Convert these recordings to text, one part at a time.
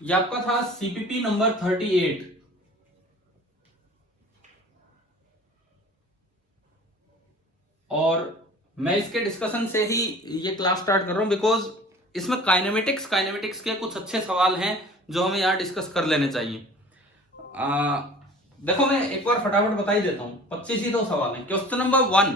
ये आपका था सीपीपी नंबर 38। और मैं इसके डिस्कशन से ही ये क्लास स्टार्ट कर रहा हूं बिकॉज इसमें काइनेमेटिक्स के कुछ अच्छे सवाल हैं जो हमें यहां डिस्कस कर लेने चाहिए। देखो मैं एक बार फटाफट बता ही देता हूं, 25 ही तो सवाल है। क्वेश्चन नंबर 1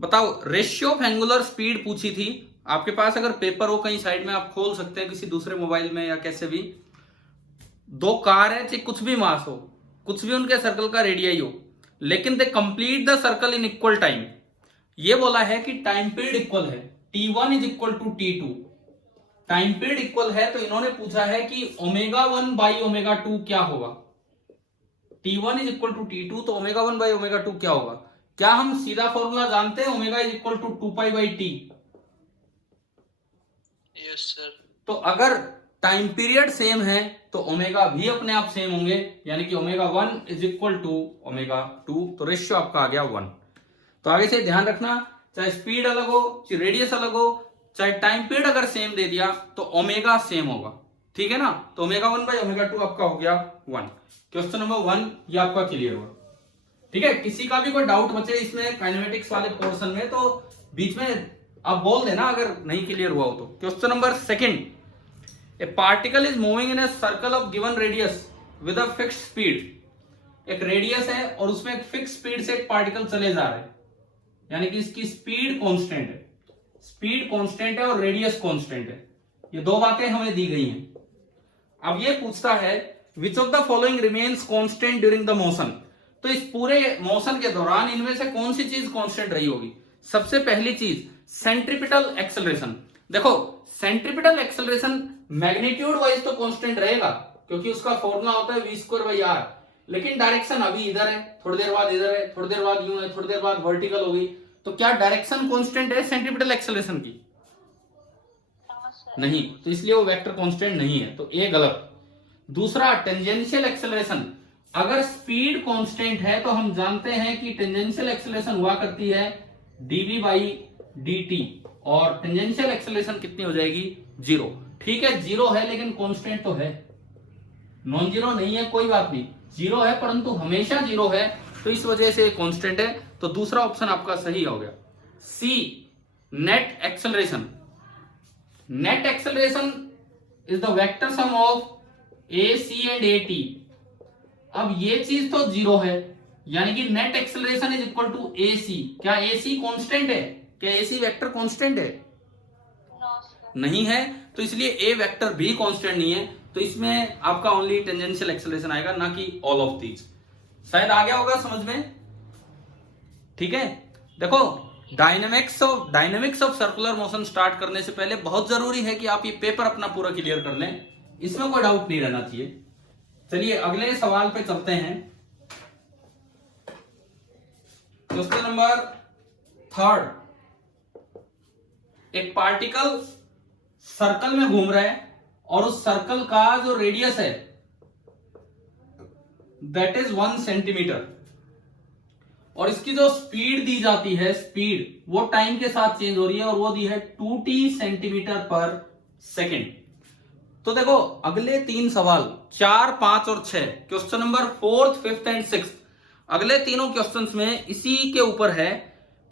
बताओ, रेशियो ऑफ एंगुलर स्पीड पूछी थी। आपके पास अगर पेपर हो कहीं साइड में, आप खोल सकते हैं किसी दूसरे मोबाइल में या कैसे भी। दो कार है, चाहे कुछ भी मास हो, कुछ भी उनके सर्कल का रेडियाई हो, लेकिन they complete the circle in equal time. ये बोला है कि टाइम पीरियड इक्वल है, T1 is equal to T2। Time period equal है तो इन्होंने पूछा है कि ω1 बाई ω2 क्या होगा। T1 is equal to T2 तो ω1 बाई ω2 क्या होगा। क्या हम सीधा फॉर्मूला जानते हैं, omega is equal to 2 pi T. Yes sir. तो अगर टाइम पीरियड सेम है तो ओमेगा भी अपने आप सेम होंगे, यानी कि ω1 इज इक्वल टू ω2। तो रेशियो आपका आ गया 1। तो आगे से ध्यान रखना, चाहे स्पीड अलग हो, चाहे रेडियस अलग हो, चाहे टाइम पीरियड अगर सेम दे दिया तो ओमेगा सेम होगा। ठीक है ना। तो ω1 बाई ω2 आपका हो गया 1। क्वेश्चन नंबर 1 ये आपका क्लियर हुआ। ठीक है, किसी का भी कोई डाउट बचे इसमें काइनेमेटिक्स वाले पोर्शन में तो बीच में आप बोल देना अगर नहीं क्लियर हुआ हो तो। Question number 2, A particle is moving in a circle of given radius with a fixed speed. एक रेडियस है और उसमें एक फिक्स स्पीड से एक पार्टिकल चले जा रहे हैं, यानी कि इसकी स्पीड कांस्टेंट है। स्पीड कांस्टेंट है और रेडियस कांस्टेंट है। ये दो बातें हमें दी गई हैं। अब ये पूछता है which of the following remains constant during the motion. तो इस पूरे मोशन के दौरान इनमें से कौन सी चीज कांस्टेंट रही होगी। सबसे पहली चीज सेंट्रीपिटल एक्सेलरेशन। देखो सेंट्रीपिटल एक्सेलरेशन मैग्नीट्यूड वाइज तो कांस्टेंट रहेगा क्योंकि उसका फॉर्मूला होता है v²/r, लेकिन डायरेक्शन अभी इधर है, थोड़ी देर बाद इधर है, थोड़ी देर बाद यूं है, थोड़ी देर बाद वर्टिकल होगी। तो क्या डायरेक्शन कांस्टेंट है सेंट्रीपिटल एक्सेलरेशन की? नहीं, तो इसलिए वो वेक्टर कांस्टेंट नहीं है, तो ए गलत। दूसरा टेंजेंशियल एक्सेलरेशन। अगर स्पीड कांस्टेंट है तो हम जानते हैं कि टेंजेंशियल एक्सेलरेशन हुआ करती है dv/dt, और टेंजेंशियल एक्सेलरेशन कितनी हो जाएगी 0। ठीक है 0 है लेकिन कांस्टेंट तो है, नॉन जीरो नहीं है, कोई बात नहीं, 0 है परंतु हमेशा 0 है, तो इस वजह से कांस्टेंट है। तो दूसरा ऑप्शन आपका सही हो गया, see net acceleration. Net acceleration is the vector sum of AC and AT। अब ये चीज तो 0 है, यानी कि net acceleration is equal to AC। क्या AC कांस्टेंट है? क्या AC वेक्टर कांस्टेंट है? नहीं है, तो इसलिए A वेक्टर भी कांस्टेंट नहीं है। तो इसमें आपका ओनली टेंजेंशियल एक्सेलरेशन आएगा, ना कि ऑल ऑफ दीज। शायद आ गया होगा समझ में। ठीक है, देखो dynamics of circular motion start करने से पहले बहुत जरूरी है कि आप ये पेपर अपना पूरा क्लियर कर लें, इसमें कोई डाउट नहीं रहना चाहिए। चलिए अगले सवाल पे चलते हैं। क्वेश्चन नंबर 3, एक पार्टिकल सर्कल में घूम रहा है और उस सर्कल का जो रेडियस है दैट इज 1 सेंटीमीटर, और इसकी जो स्पीड दी जाती है, स्पीड वो टाइम के साथ चेंज हो रही है और वो दी है 2t सेंटीमीटर पर सेकेंड। तो देखो अगले 3 सवाल 4, 5 और 6, question number 4, 5th and 6th, अगले तीनों क्वेश्चंस में इसी के ऊपर है।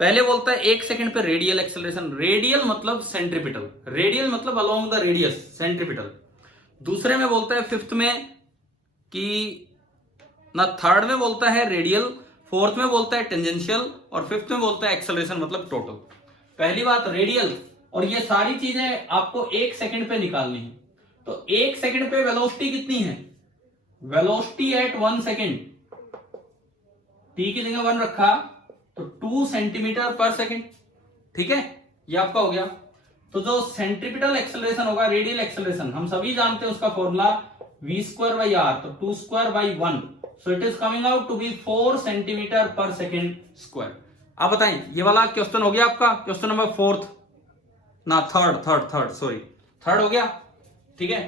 पहले बोलता है 1 सेकंड पे रेडियल एक्सेलरेशन, रेडियल मतलब सेंट्रीपिटल, रेडियल मतलब अलोंग द रेडियस, सेंट्रीपिटल। दूसरे में बोलता है 5th में कि ना, 3rd में बोलता है रेडियल, 4th में बोलता है टेंजेंशियल, और 5th में बोलता है एक्सेलरेशन मतलब टोटल। पहली बात रेडियल, और ये सारी चीजें आपको 1 सेकंड पे निकालनी है। तो 1 सेकंड पे वेलोसिटी कितनी है, वेलोसिटी एट 1 सेकंड, टी की जगह 1 रखा तो 2 सेंटीमीटर पर सेकंड। ठीक है, ये आपका हो गया। तो जो सेंट्रीपिटल एक्सेलरेशन होगा, रेडियल एक्सेलरेशन, हम सभी जानते हैं उसका फॉर्मूला v²/r, तो 2²/1, so it is coming out to be 4 centimetre per second square. आप बताएं, ये वाला क्वेश्चन हो गया आपका, क्वेश्चन नंबर 4th ना, थर्ड सॉरी, 3rd हो गया। ठीक है,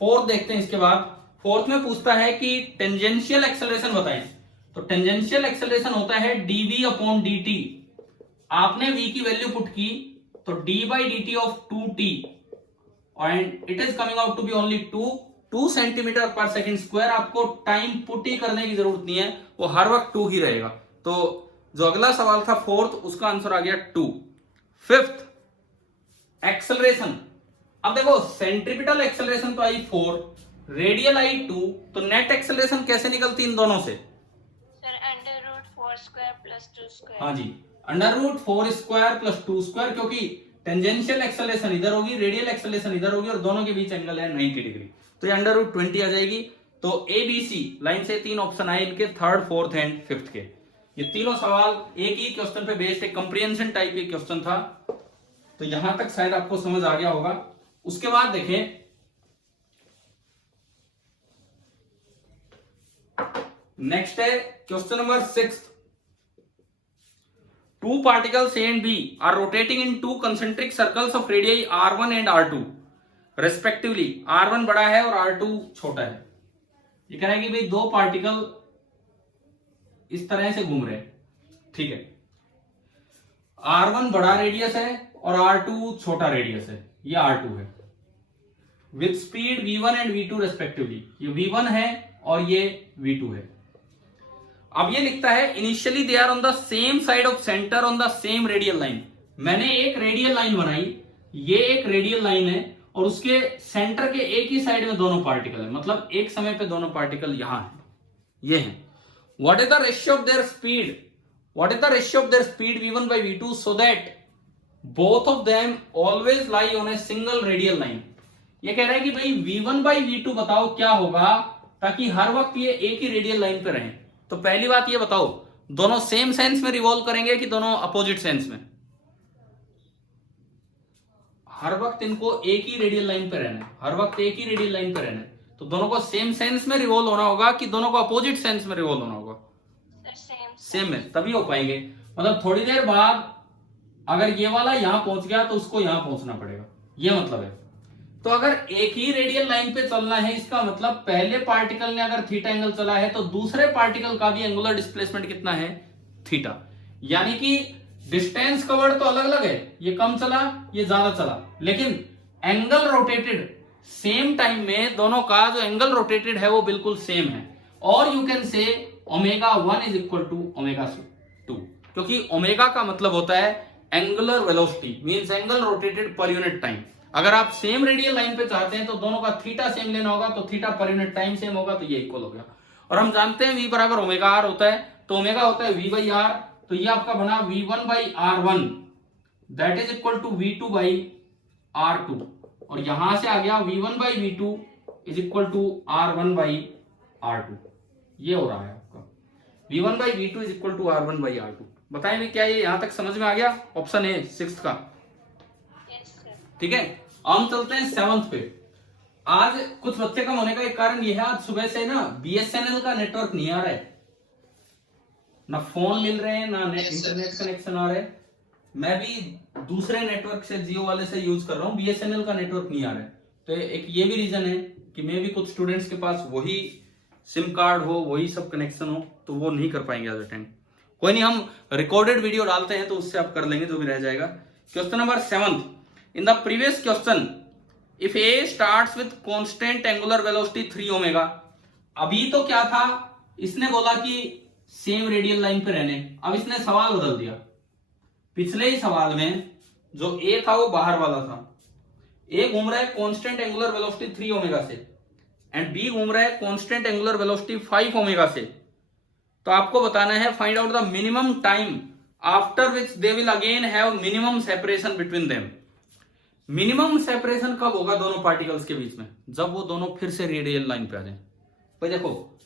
4th देखते हैं इसके बाद। 4th में पूछता है कि टेंजेंशियल एक्सेलरेशन बताएं। तो टेंजेंशियल एक्सेलरेशन होता है dv/dt। आपने v की वैल्यू पुट की तो d/dt of 2t, and it is coming out to be only 2 centimetre per second square. आपको टाइम पुट ही करने की जरूरत नहीं है, वो हर वक्त 2 ही रहेगा। तो जो अगला सवाल था फोर्थ, उसका आंसर आ गया 2। Fifth, acceleration. अब देखो सेंट्रीपिटल एक्सेलरेशन तो आई 4, रेडियल आई 2, तो नेट एक्सेलरेशन कैसे निकलती इन दोनों से? Sir √4 square plus 2 square. हाँ जी, √4 स्क्वायर प्लस 2 स्क्वायर, क्योंकि टेंजेंशियल एक्सेलरेशन इधर होगी, रेडियल एक्सेलरेशन इधर होगी, और दोनों के बीच एंगल है 90 डिग्री, तो ये √20 आ जाएगी। तो ABC लाइन से 3 ऑप्शन आए इनके, थर्ड, फोर्थ एंड फिफ्थ के। ये तीनों सवाल एक ही क्वेश्चन पे बेस्ड है, कंप्रीहेंशन टाइप के क्वेश्चन था। तो यहां तक शायद आपको समझ आ गया होगा। उसके बाद देखें, नेक्स्ट है question number 6। 2 particles A and B are rotating in 2 concentric circles of radii R1 and R2 respectively। R1 बड़ा है और R2 छोटा है। ये कह रहा है कि भाई 2 पार्टिकल इस तरह से घूम रहे हैं, ठीक है। R1 बड़ा रेडियस है और R2 छोटा रेडियस है, ये R2 है, with speed V1 and V2 respectively. ये V1 है और ये V2 है। अब ये लिखता है initially they are on the same side of centre on the same radial line. मैंने एक रेडियल लाइन बनाई, ये एक रेडियल लाइन है, और उसके सेंटर के एक ही साइड में दोनों पार्टिकल है, मतलब एक समय पे दोनों पार्टिकल यहां है, ये है। What is the ratio of their speed? What is the ratio of their speed V1 by V2 so that both of them always lie on a single radial line. ये कह रहा है कि भाई V1 by V2 बताओ क्या होगा ताकि हर वक्त ये एक ही रेडियल लाइन पे रहें। तो पहली बात ये बताओ, दोनों सेम सेंस में रिवॉल्व करेंगे कि दोनों अपोजिट सेंस में? हर वक्त इनको एक ही रेडियल लाइन पे रहना है, हर वक्त एक ही रेडियल लाइन पे रहना है। तो दोनों को सेम सेंस में रिवॉल्व होना होगा कि दोनों को अपोजिट सेंस में रिवॉल्व होना होगा? सेम में, तभी हो पाएंगे। मतलब थोड़ी देर बाद अगर ये वाला यहां पहुंच गया तो उसको यहां पहुंचना पड़ेगा, ये मतलब है। तो अगर एक ही रेडियल लाइन पे चलना है, इसका मतलब पहले पार्टिकल ने अगर थीटा एंगल चला है तो दूसरे पार्टिकल का भी एंगुलर डिस्प्लेसमेंट कितना है? थीटा। यानी कि डिस्टेंस कवर्ड तो अलग अलग है, ये कम चला, ये ज्यादा चला, लेकिन एंगल रोटेटेड सेम टाइम में दोनों का जो एंगल रोटेटेड है वो बिल्कुल सेम है। और you can say ω1 is equal to ω2, क्योंकि ओमेगा का मतलब होता है angular velocity, means angle rotated per unit time. अगर आप सेम रेडियल लाइन पे चाहते हैं तो दोनों का थीटा सेम लेना होगा, तो theta per unit time same होगा, तो ये इक्वल हो गया। और हम जानते हैं V बराबर ω/r होता है, तो ओमेगा होता है V/r, तो ये आपका बना V1 by R1 that is equal to V2 by R2, और यहां से आ गया V1 by V2 is equal to R1 by R2। ये हो रहा है आपका V1 by V2 is equal to R1 by R2। बताएं भी क्या ये यहां तक समझ में आ गया? ऑप्शन ए 6 का, ठीक है। हम चलते हैं 7th पे। आज कुछ बच्चे कम होने का एक कारण यह है, आज सुबह से ना BSNL का नेटवर्क नहीं आ रहा है, ना फोन मिल रहे हैं, ना इंटरनेट कनेक्शन आ रहा है। मैं भी दूसरे नेटवर्क से, जियो वाले से यूज कर रहा हूँ, BSNL का नेटवर्क नहीं आ रहा है। तो एक ये भी रीजन है कि मे भी कुछ स्टूडेंट्स के पास वही सिम कार्ड हो, वही सब कनेक्शन हो, तो वो नहीं कर पाएंगे आज अटेंड। कोई नहीं, हम रिकॉर्डेड वीडियो डालते हैं तो उससे आप कर लेंगे, जो भी रह जाएगा। Question number 7, in the previous question if A starts with constant angular velocity 3 omega. अभी तो क्या था, इसने बोला कि सेम रेडियल लाइन पे रहने, अब इसने सवाल बदल दिया। पिछले ही सवाल में जो ए था वो बाहर वाला था, ए घूम रहा है कांस्टेंट एंगुलर वेलोसिटी 3 ओमेगा से एंड बी घूम रहा है कांस्टेंट एंगुलर वेलोसिटी 5 ओमेगा से। तो आपको बताना है find out the minimum time after which they will again have minimum separation between them. Minimum separation कब होगा दोनों पार्टिकल्स के बीच में? जब वो दोनों फिर से रेडियल लाइन पे आ जाए। भाई देखो,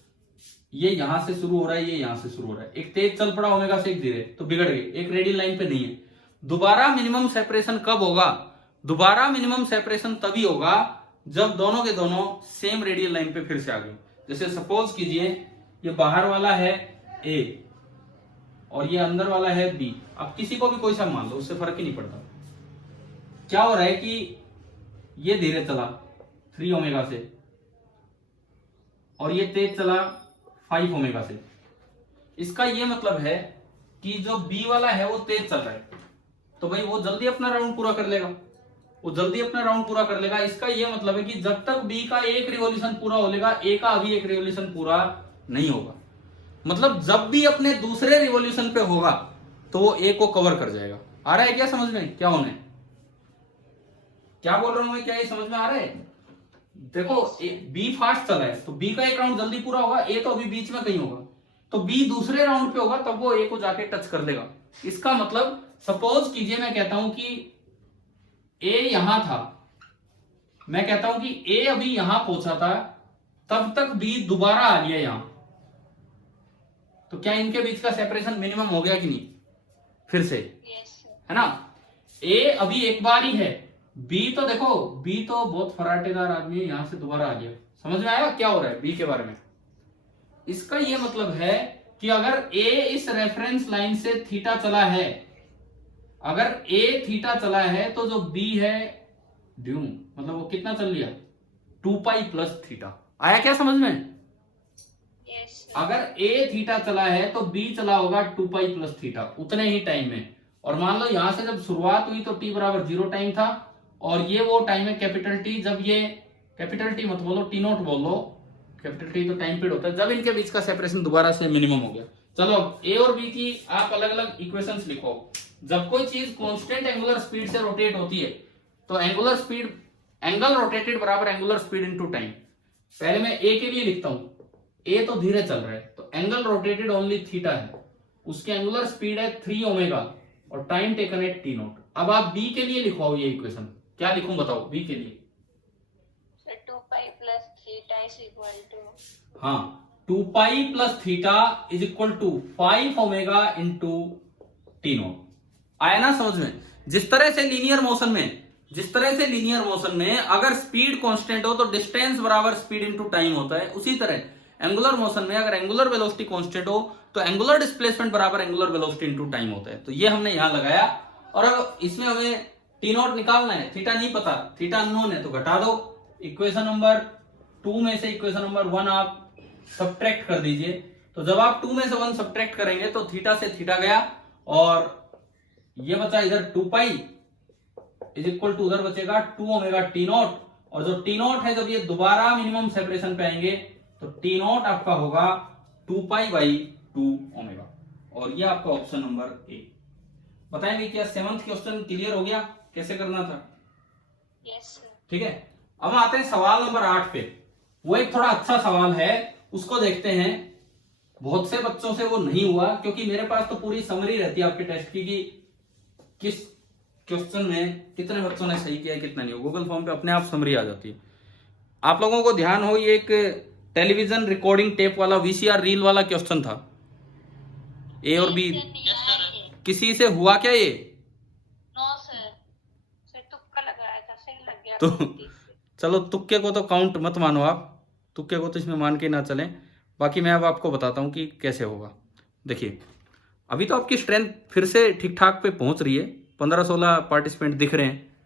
ये यहां से शुरू हो रहा है, ये यहां से शुरू हो रहा है, एक तेज चल पड़ा ओमेगा से, एक धीरे, तो बिगड़ गए, एक रेडियल लाइन पे नहीं है। दोबारा मिनिमम सेपरेशन कब होगा? दोबारा मिनिमम सेपरेशन तभी होगा जब दोनों के दोनों सेम रेडियल लाइन पे फिर से आ गए। जैसे सपोज कीजिए ये बाहर वाला है ए और ये अंदर वाला है बी। अब किसी को भी कोई सा मान लो, उससे फर्क ही नहीं पड़ता। क्या हो रहा है कि ये धीरे चला 3 ओमेगा से और ये तेज चला 5 ओमेगा से। इसका ये मतलब है कि जो बी वाला है वो तेज चल रहा है, तो भाई वो जल्दी अपना राउंड पूरा कर लेगा, वो जल्दी अपना राउंड पूरा कर लेगा। इसका ये मतलब है कि जब तक बी का एक रिवॉल्यूशन पूरा हो लेगा, ए का अभी एक रिवॉल्यूशन पूरा नहीं होगा। मतलब जब भी अपने दूसरे रिवॉल्यूशन पे होगा तो वो ए को कवर कर जाएगा। आ रहा है क्या समझ में क्या होने, क्या बोल रहा हूं मैं, क्या ये समझ में आ रहा है? देखो बी फास्ट चला है तो बी का एक राउंड जल्दी पूरा होगा, ए तो अभी बीच में कहीं होगा, तो बी दूसरे राउंड पे होगा तब वो ए को जाके टच कर लेगा। इसका मतलब सपोज कीजिए मैं कहता हूं कि ए यहां था, मैं कहता हूं कि ए अभी यहां पहुंचा था, तब तक बी दोबारा आ गया यहां, तो क्या इनके बीच का सेपरेशन मिनिमम हो गया कि नहीं? फिर से है ना, ए अभी एक बार ही है, बी तो देखो बी तो बहुत फराटेदार आदमी है, यहां से दोबारा आ गया। समझ में आया क्या हो रहा है बी के बारे में? इसका ये मतलब है कि अगर ए इस रेफरेंस लाइन से थीटा चला है, अगर ए थीटा चला है तो जो बी है ड्यू, मतलब वो कितना चल लिया 2 पाई प्लस थीटा। आया क्या समझ में? अगर ए थीटा चला है तो बी चला होगा 2 पाई प्लस थीटा उतने ही टाइम में। और मान लो यहां से जब शुरुआत हुई तो t बराबर 0 टाइम था, और ये वो टाइम है कैपिटल टी, जब ये कैपिटल टी मत बोलो टी नोट बोलो, कैपिटल टी तो टाइम पीरियड होता है, जब इनके बीच का सेपरेशन दोबारा से मिनिमम हो गया। चलो ए और बी की आप अलग अलग इक्वेशंस लिखो। जब कोई चीज कांस्टेंट एंगुलर स्पीड से रोटेट होती है तो एंगुलर स्पीड, एंगल रोटेटेड बराबर एंगुलर स्पीड इनटू टाइम। पहले मैं ए के लिए लिखता हूं, ए तो धीरे चल रहा है तो एंगल रोटेटेड ओनली थीटा है, उसकी एंगुलर स्पीड है 3 ओमेगा और टाइम टेकन है टी नोट। अब आप बी के लिए लिखवाओ ये इक्वेशन, क्या लिखूं बताओ बी के लिए? 2 pi plus theta is equal to, हाँ 2 pi plus theta is equal to 5 omega into T naught. आया ना समझ में? जिस तरह से लीनियर मोशन में अगर स्पीड कांस्टेंट हो तो डिस्टेंस बराबर स्पीड इनटू टाइम होता है, उसी तरह एंगुलर मोशन में अगर एंगुलर वेलोसिटी कांस्टेंट हो तो एंगुलर डिस्प्लेसमेंट बराबर एंगुलर वेलोसिटी इनटू टाइम होता है। तो ये हमने यहां लगाया, और अब इसमें हमें टी नोट निकालना है, थीटा नहीं पता, थीटा अननोन है तो घटा दो। इक्वेशन नंबर 2 में से इक्वेशन नंबर 1 आप सब्ट्रैक्ट कर दीजिए। तो जब आप 2 में से 1 सब्ट्रैक्ट करेंगे तो थीटा से थीटा गया और ये बचा इधर 2 पाई इज इक्वल टू उधर बचेगा 2 ओमेगा टी नोट, और जो टी नोट है जब ये दोबारा मिनिमम सेपरेशन पे आएंगे तो टी नोट आपका होगा 2 पाई बाई 2 ओमेगा, और ये आपका ऑप्शन नंबर ए। बताएंगे क्या 7th क्वेश्चन क्लियर हो गया कैसे करना था? Yes sir. ठीक है, अब आते हैं सवाल नंबर 8 पे। वो एक थोड़ा अच्छा सवाल है, उसको देखते हैं। बहुत से बच्चों से वो नहीं हुआ क्योंकि मेरे पास तो पूरी समरी रहती है आपके टेस्ट की कि किस क्वेश्चन में कितने बच्चों ने सही किया कितना नहीं। गूगल फॉर्म पे अपने आप समरी आ जाती है। आप लोगों को ध्यान हो, ये एक टेलीविजन रिकॉर्डिंग टेप वाला वीसीआर रील वाला क्वेश्चन था, ए और बी। किसी से हुआ क्या ये? नो सर, सर तुक्का लगाया था, सही लग गया। तो चलो तुक्के को तो काउंट मत मानो आप, तुक्के को तो इसमें मान के ना चलें। बाकी मैं अब आपको बताता हूं कि कैसे होगा। देखिए अभी तो आपकी स्ट्रेंथ फिर से ठीक ठाक पे पहुंच रही है, 15-16 पार्टिसिपेंट दिख रहे हैं,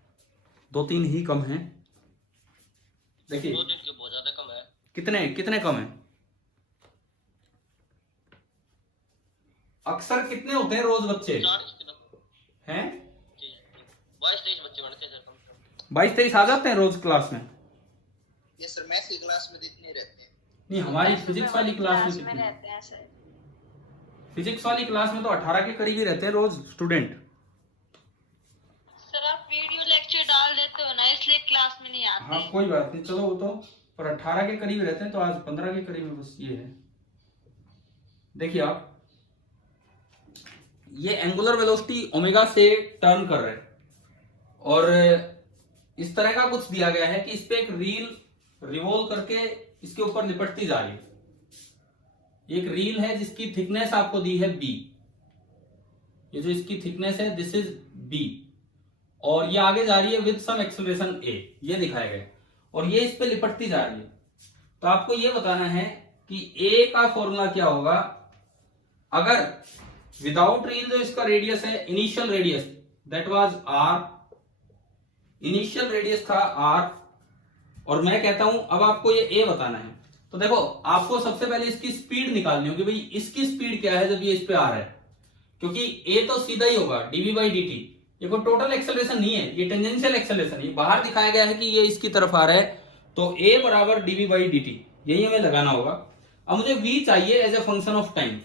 2-3 ही कम हैं। देखिए 2-3 के बहुत ज्यादा कम है। कितने कितने कम हैं? अक्सर कितने होते हैं रोज बच्चे हैं? 22-23 बच्चे बनते हैं सर, कम से कम 22-23 आ जाते हैं रोज क्लास में। ये सर मैथ्स की क्लास में इतने रहते हैं। नहीं हमारी फिजिक्स वाली क्लास में रहते हैं सर। फिजिक्स वाली क्लास में तो 18 के करीब ही रहते हैं रोज स्टूडेंट। सर आप वीडियो लेक्चर डाल देते हो ना, इसलिए क्लास में नहीं आते। हाँ कोई बात नहीं, चलो वो तो पर 18 के करीब रहते हैं, तो आज 15 के करीब है, बस ये है। देखिए आप, ये एंगुलर वेलोसिटी ओमेगा से टर्न कर रहे हैं और इस तरह का कुछ दिया गया है कि इस पे एक रील रिवॉल्व करके इसके ऊपर लिपटती जा रही है। एक रील है जिसकी थिकनेस आपको दी है बी, ये जो इसकी थिकनेस है दिस इज बी, और ये आगे जा रही है विद सम एक्सेलरेशन ए, ये दिखाया गया, और ये इस पे लिपटती जा रही है। तो आपको ये बताना है कि ए का फॉर्मूला क्या होगा अगर विदाउट रील जो इसका रेडियस है, initial radius that was R, initial radius था आर, और मैं कहता हूं अब आपको ये ए बताना है। तो देखो आपको सबसे पहले इसकी स्पीड निकालनी होगी, भाई इसकी स्पीड क्या है जब ये इस पे आ रहा है, क्योंकि ए तो सीधा ही होगा dv बाई dt, ये कोई टोटल एक्सेलरेशन नहीं है, ये टेंजेंशियल एक्सेलरेशन है। बाहर दिखाया गया है कि ये इसकी तरफ आ रहा है, तो a बराबर dv बाई dt, यही हमें लगाना होगा। अब मुझे v चाहिए as a function of time.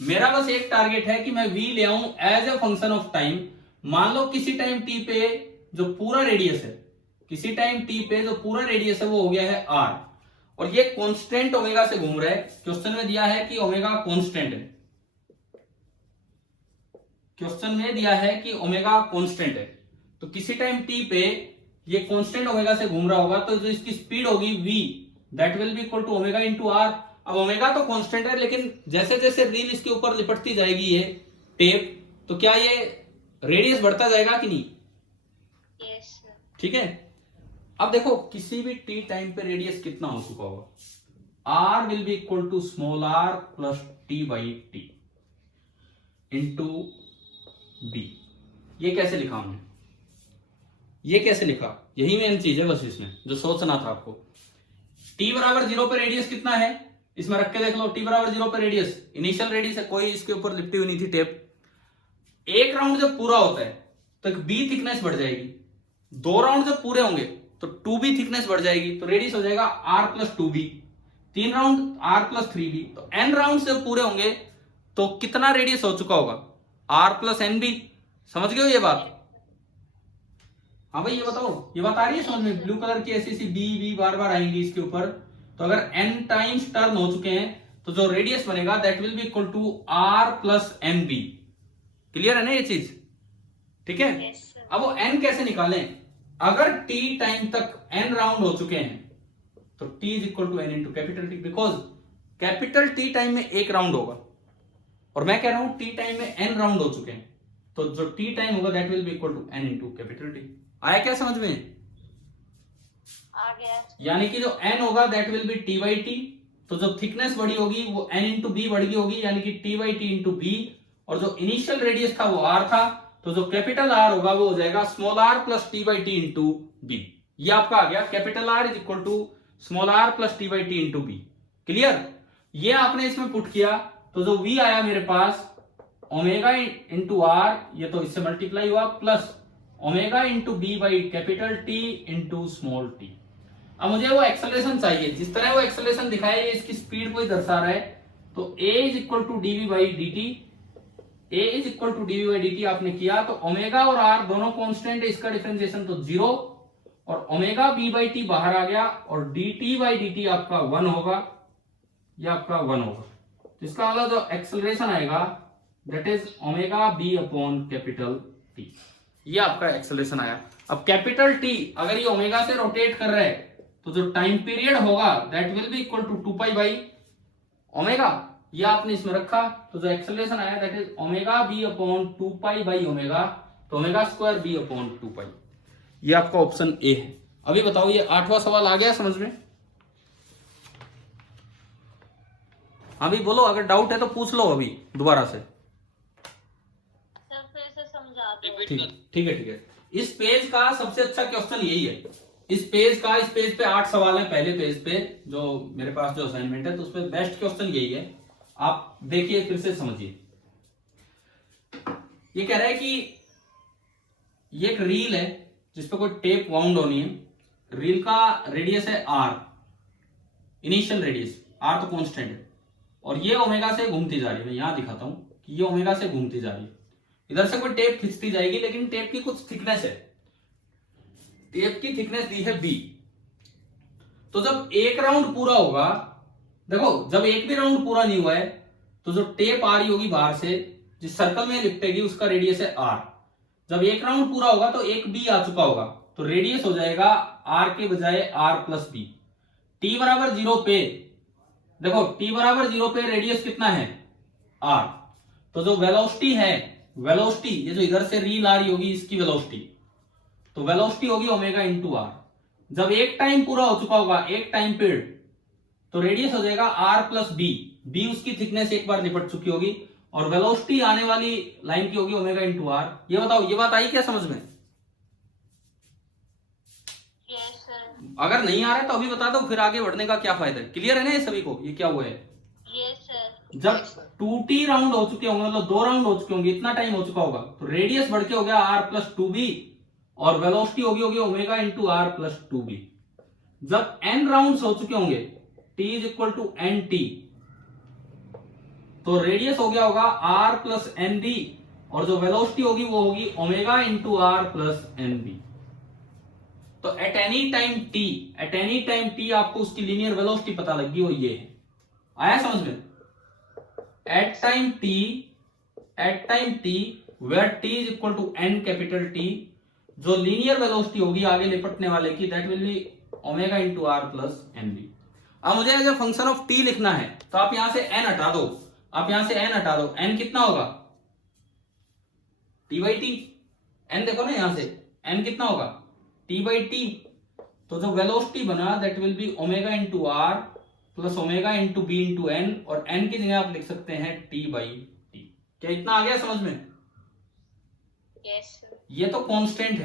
मेरा बस एक टारगेट है कि मैं v ले आऊं as a function of time. मान लो किसी टाइम t पे जो पूरा रेडियस है, किसी टाइम t पे जो पूरा रेडियस है वो हो गया है r, और ये कांस्टेंट ओमेगा से घूम रहा है। क्वेश्चन में दिया है कि ओमेगा कांस्टेंट है, क्वेश्चन में दिया है कि ओमेगा कांस्टेंट है, तो किसी टाइम t पे ये कांस्टेंट ओमेगा से घूम रहा होगा, तो जो इसकी स्पीड होगी v, that will be equal to omega into R. अब ओमेगा तो कांस्टेंट है, लेकिन जैसे जैसे रील इसके ऊपर लिपटती जाएगी ये टेप, तो क्या ये रेडियस बढ़ता जाएगा कि नहीं? Yes, sir. ठीक है। अब देखो किसी भी टी टाइम पे रेडियस कितना हो चुका होगा, R will be equal to small R plus T by T into B. ये कैसे लिखा हमने, ये कैसे लिखा, यही मेन चीज है बस इसमें जो सोचना था आपको। टी बराबर 0 पे रेडियस कितना है, इसमें रख के देख लो। टी बराबर 0 पे रेडियस, इनिशियल रेडियस है, कोई इसके ऊपर लिपटी हुई नहीं थी टेप। एक राउंड जब पूरा होता है तो एक बी थिकनेस बढ़ जाएगी, 2 राउंड जब पूरे होंगे तो 2b थिकनेस बढ़ जाएगी, तो रेडियस हो जाएगा r plus 2b। 3 round r plus 3b, तो n राउंड जब पूरे होंगे तो कितना रेडियस हो चुका होगा, r प्लस nb। समझ गए हो ये बात? हाँ भाई ये बताओ, ये बात आ रही है समझ में? ब्लू कलर की ऐसी सी बी बार बार आएंगी इसके ऊपर, तो अगर n टाइम्स टर्न हो चुके हैं तो जो रेडियस बनेगा that will be equal to r प्लस nb। क्लियर है ना ये चीज? ठीक है। Yes, sir. अब वो n कैसे निकालें? अगर t टाइम तक n राउंड हो चुके हैं तो t is equal to n into capital T, because capital t time में एक राउंड होगा और मैं कह रहा हूं t टाइम में n राउंड हो चुके हैं, तो जो t टाइम होगा that will be equal to n into capital T. आया क्या समझ में? आ गया। यानी कि जो n होगा that will B t by T, तो जो थिकनेस बड़ी होगी वो n इंटू बी बढ़ गई होगी, यानी कि t by T into B, और जो इनिशियल रेडियस था वो r था, तो जो कैपिटल R होगा वो हो जाएगा small r plus T by T into B. ये आपका आ गया, capital R is equal to small r plus T by T into B. Clear? ये आपने इसमें पुट किया तो जो v आया मेरे पास ओमेगा इंटू आर, ये तो इससे मल्टीप्लाई हुआ, plus omega into B by capital T into small T. अब मुझे वो एक्सेलरेशन चाहिए, जिस तरह वो एक्सेलरेशन दिखाया, इसकी स्पीड को ही दर्शा रहा है, तो a is equal to DV by D T, a is equal to DV by D T आपने किया, तो ओमेगा और r दोनों कांस्टेंट है, इसका डिफरेंशिएशन तो 0, और ओमेगा b बाई टी बाहर आ गया, और D T by D T आपका 1 होगा, ये आपका 1 होगा। तो इसका वाला जो एक्सेलरेशन आएगा that is omega b upon capital t, ये आपका एक्सेलरेशन आया। अब कैपिटल T अगर ये ओमेगा से रोटेट कर रहा है तो जो टाइम पीरियड होगा that will be equal to 2 pi by omega, ये आपने इसमें रखा, तो जो एक्सेलरेशन आया that is omega b upon 2 pi by omega, तो omega square b upon 2 pi. ये आपका ऑप्शन ए है। अभी बताओ ये 8वां सवाल आ गया समझ में? हाँ भी बोलो, अगर डाउट है तो पूछ लो अभी दोबारा से। सर फिर से समझा दो। रिपीट ठीक कर। ठीक है ठीक है। इस पेज का सबसे अच्छा क्वेश्चन यही है। इस पेज पे 8 सवाल है, पहले पेज पे जो मेरे पास जो असाइनमेंट है, तो उस पे बेस्ट क्वेश्चन यही है। आप देखिए फिर से समझिए। ये कह रहा है कि ये एक रील है जिसपे कोई टेप वाउंड होनी है। रील का रेडियस है r, इनिशियल रेडियस r तो कांस्टेंट है, और ये ओमेगा से घूमती जा रही है। मैं यहां दिखाता हूं कि ये ओमेगा से घूमती जा रही है। इधर से कोई टेप खींचती जाएगी, लेकिन टेप की कुछ थिकनेस है, टेप की थिकनेस दी है b। तो जब एक राउंड पूरा होगा, देखो जब एक भी राउंड पूरा नहीं हुआ है तो जो टेप आ रही होगी बाहर से, जिस सर्कल में लिपटेगी, उसका रेडियस है r। जब एक राउंड पूरा होगा तो एक b आ चुका होगा, तो रेडियस हो जाएगा r के बजाय r प्लस b। t बराबर 0 पे, देखो t बराबर 0 पे रेडियस कितना है r, तो जो वेलोसिटी है, वेलोसिटी ये जो इधर से रील आ रही होगी इसकी वेलोसिटी, तो वेलोसिटी होगी ओमेगा इंटू आर। जब एक टाइम पूरा हो चुका होगा, एक टाइम पीरियड, तो रेडियस हो जाएगा r प्लस बी। बी उसकी थिकनेस एक बार लिपट चुकी होगी, और वेलोसिटी आने वाली लाइन की होगी ओमेगा इंटू आर। ये बताओ ये बात आई क्या समझ में? Yes sir. अगर नहीं आ रहा है तो अभी बता दो, फिर आगे बढ़ने का क्या फायदा है। क्लियर है ना ये सभी को, ये क्या हुआ है? Yes sir. जब 2t राउंड हो चुके होंगे, मतलब 2 राउंड हो चुके होंगे, इतना टाइम हो चुका होगा, तो रेडियस बढ़ के हो गया r प्लस 2b और वेलोसिटी होगी omega into r plus 2b। जब n राउंड्स हो चुके होंगे, t is equal to N T, तो रेडियस हो गया होगा r प्लस एन बी और जो वेलोसिटी होगी वो होगी omega into r plus N B. तो एट एनी टाइम t आपको उसकी लीनियर वेलोसिटी पता लगी, वो ये है। आया समझ में? At time t where t is equal to n capital T, जो लीनियर वेलोसिटी होगी आगे लिपटने वाले की, that will be omega into r plus N B. अब मुझे as a function of t लिखना है, तो आप यहां से n हटा दो, n कितना होगा? t by T. n देखो ना यहां से, n कितना होगा? t by T. तो जो वेलोसिटी बना that will be omega into r plus omega into B into N, और n की जगह आप लिख सकते हैं t बाई टी। क्या इतना आ गया समझ में? Yes sir. ये तो कांस्टेंट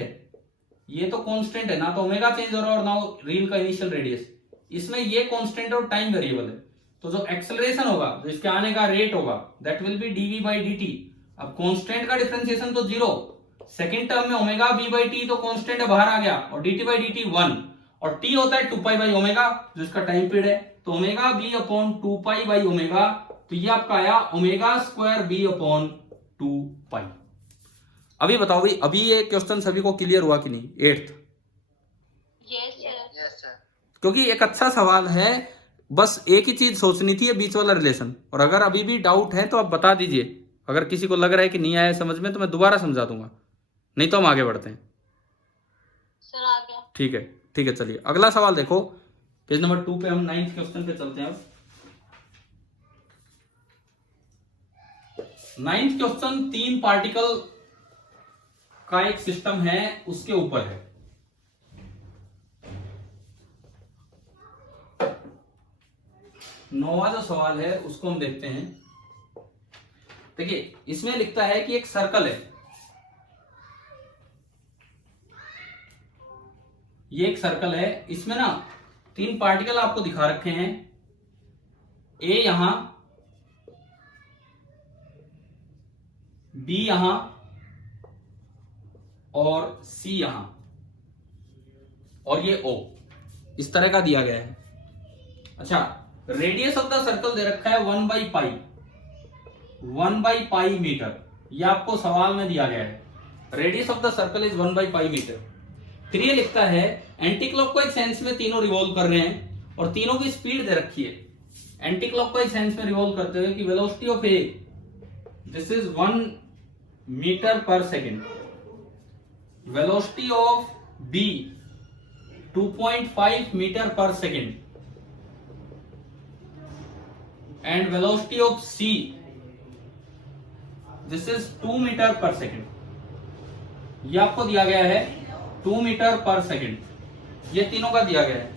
है, ना तो ओमेगा चेंज हो रहा है और ना रील का इनिशियल रेडियस। इसमें ये कांस्टेंट और टाइम वेरिएबल है, तो जो एक्सेलरेशन होगा, जो इसके आने का रेट होगा, that will B dv by dt। अब कांस्टेंट का डिफरेंशिएशन तो 0, सेकंड टर्म में ओमेगा b बाई टी तो कांस्टेंट है, बाहर आ गया, और dt बाई dt 1, और t होता है 2 पाई बाई ओमेगा जो इसका टाइम पीरियड है, तो omega b upon 2 pi by omega, तो ये आपका आया ओमेगा स्क्वायर b अपॉन 2 पाई। अभी बताओ भाई, अभी ये क्वेश्चन सभी को क्लियर हुआ कि नहीं? 8th, yes sir. क्योंकि एक अच्छा सवाल है, बस एक ही चीज सोचनी थी, ये बीच वाला रिलेशन। और अगर अभी भी डाउट है तो आप बता दीजिए, अगर किसी को लग रहा है कि नहीं आया समझ में तो मैं दोबारा समझा दूंगा, नहीं तो हम आगे बढ़ते हैं। सर आ गया। ठीक है, चलिए अगला सवाल देखो, पेज नंबर 2 पे हम 9th क्वेश्चन पे चलते हैं। अब 9th क्वेश्चन 3 पार्टिकल का एक सिस्टम है, उसके ऊपर है। नौवां जो सवाल है उसको हम देखते हैं। देखिए इसमें लिखता है कि एक सर्कल है, ये एक सर्कल है, इसमें ना 3 पार्टिकल आपको दिखा रखे हैं, ए यहां, बी यहां और सी यहां, और ये ओ, इस तरह का दिया गया है। अच्छा, रेडियस ऑफ द सर्कल दे रखा है 1 बाई पाई मीटर, ये आपको सवाल में दिया गया है। Radius of the circle is 1 by pi metre. फिर ये लिखता है एंटी क्लॉकवाइज सेंस में तीनों रिवॉल्व कर रहे हैं और तीनों की स्पीड दे रखी है। एंटी क्लॉकवाइज सेंस में रिवॉल्व करते हुए कि velocity of A this is 1 metre per second, velocity of B 2.5 metre per second, and velocity of C this is 2 metre per second. ये आपको दिया गया है 2 मीटर पर सेकेंड, ये तीनों का दिया गया है।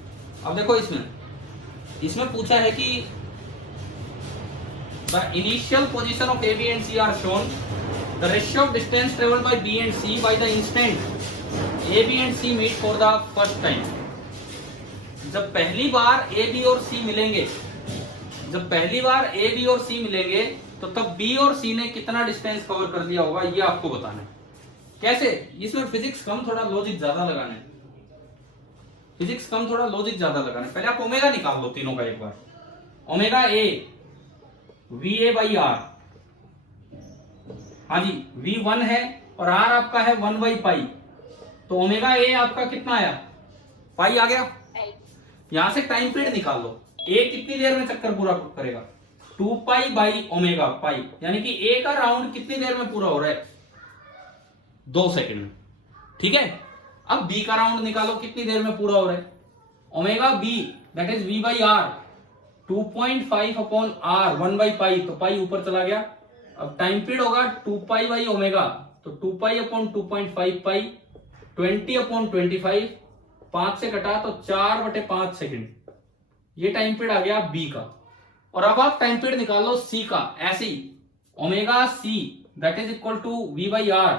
अब देखो इसमें पूछा है कि the initial position of A B and C are shown, the ratio of distance travelled by B and C by the instant A B and C meet for the first time. जब पहली बार A B और सी मिलेंगे, तो तब B और सी ने कितना distance cover कर लिया होगा, ये आपको बताना है। कैसे? इसमें फिजिक्स कम, थोड़ा लॉजिक ज्यादा लगाना है। पहले आप ओमेगा निकाल लो तीनों का एक बार। Omega A v A by r, हाँ जी, वी 1 है और आर आपका है 1 बाई पाई, तो ओमेगा ए आपका कितना आया? पाई आ गया। यहां से टाइम पीरियड निकाल लो, ए कितनी देर में चक्कर पूरा करेगा? 2 पाई बाई ओमेगा पाई, यानी कि ए का राउंड कितनी देर में पूरा हो रहा है? 2 सेकंड में। ठीक है, अब बी का राउंड निकालो, कितनी देर में पूरा हो रहा है? Omega B that is V by R 2.5 upon R 1 by pi, तो पाई ऊपर चला गया। अब टाइम पीरियड होगा 2 पाई बाई ओमेगा, तो 2 पाई अपॉन 2.5 पाई, 20 अपॉन 25, 5 से कटा तो 4/5 सेकंड, ये टाइम पीरियड आ गया बी का। और अब आप टाइम पीरियड निकाल लो सी का, ऐसे ही omega C that is equal to v by r,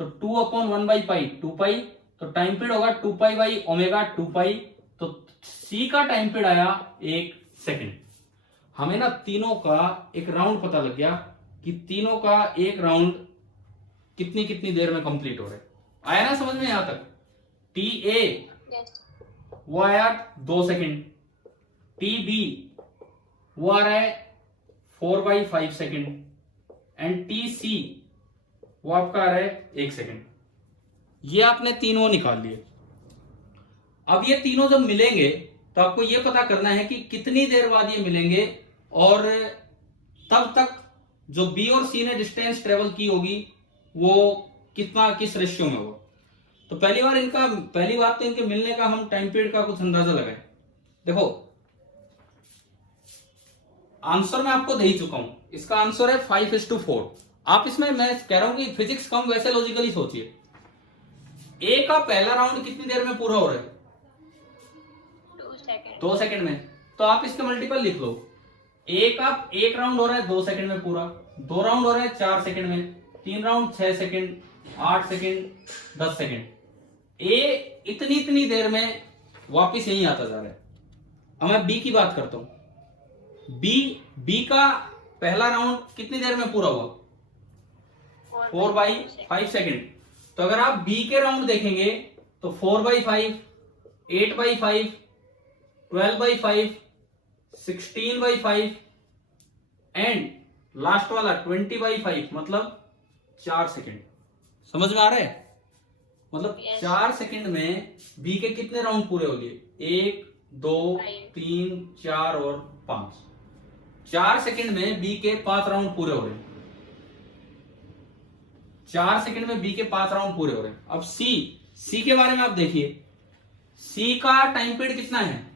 तो 2 अपॉन 1 बाई पाई 2 पाई, तो टाइम पीरियड होगा 2 पाई बाई ओमेगा 2 पाई, तो सी का टाइम पीरियड आया 1 सेकंड। हमें ना तीनों का एक राउंड पता लग गया कि तीनों का एक राउंड कितनी कितनी देर में कंप्लीट हो रहा है। आया ना समझ में यहां तक? T A Yes. वो आया 2 सेकेंड, टी बी वो आ रहा है 4/5 सेकेंड, एंड टी सी वो आपका आ रहा है 1 सेकेंड। ये आपने तीनों निकाल लिए। अब ये तीनों जब मिलेंगे तो आपको ये पता करना है कि कितनी देर बाद ये मिलेंगे और तब तक जो बी और सी ने डिस्टेंस ट्रेवल की होगी वो कितना, किस रेशियो में होगा। तो पहली बात तो इनके मिलने का हम टाइम पीरियड का कुछ अंदाजा लगाएं। देखो आंसर मैं आपको दे ही चुका हूं, इसका आंसर है 5:4। आप इसमें मैं कह रहा हूं कि फिजिक्स कम, वैसे लॉजिकली सोचिए। ए का पहला राउंड कितनी देर में पूरा हो रहा है? 2 seconds. 2 सेकंड में। तो आप इसके मल्टीपल लिख लो। ए का एक राउंड हो रहा है 2 सेकंड में पूरा, 2 राउंड हो रहा है 4 सेकंड में, 3 राउंड 6 सेकंड, 8 सेकंड, 10 सेकंड। ए इतनी देर में वापिस यहीं आता जा रहा है। अब मैं बी की बात करता हूं। बी का पहला राउंड कितनी देर में पूरा हुआ? 4/5 सेकंड। तो अगर आप बी के राउंड देखेंगे तो 4/5, 8/5, 12/5, 16/5 एंड लास्ट वाला 20/5, मतलब 4 सेकंड। समझ में आ रहा है? मतलब Yes. 4 सेकंड में बी के कितने राउंड पूरे हो गए? 1, 2, 3, 4 और 5। 4 सेकंड में बी के 5 राउंड पूरे हो रहे हैं। 4 सेकंड में बी के 5 राउंड पूरे हो रहे हैं। अब सी के बारे में आप देखिए। सी का टाइम पीरियड कितना है?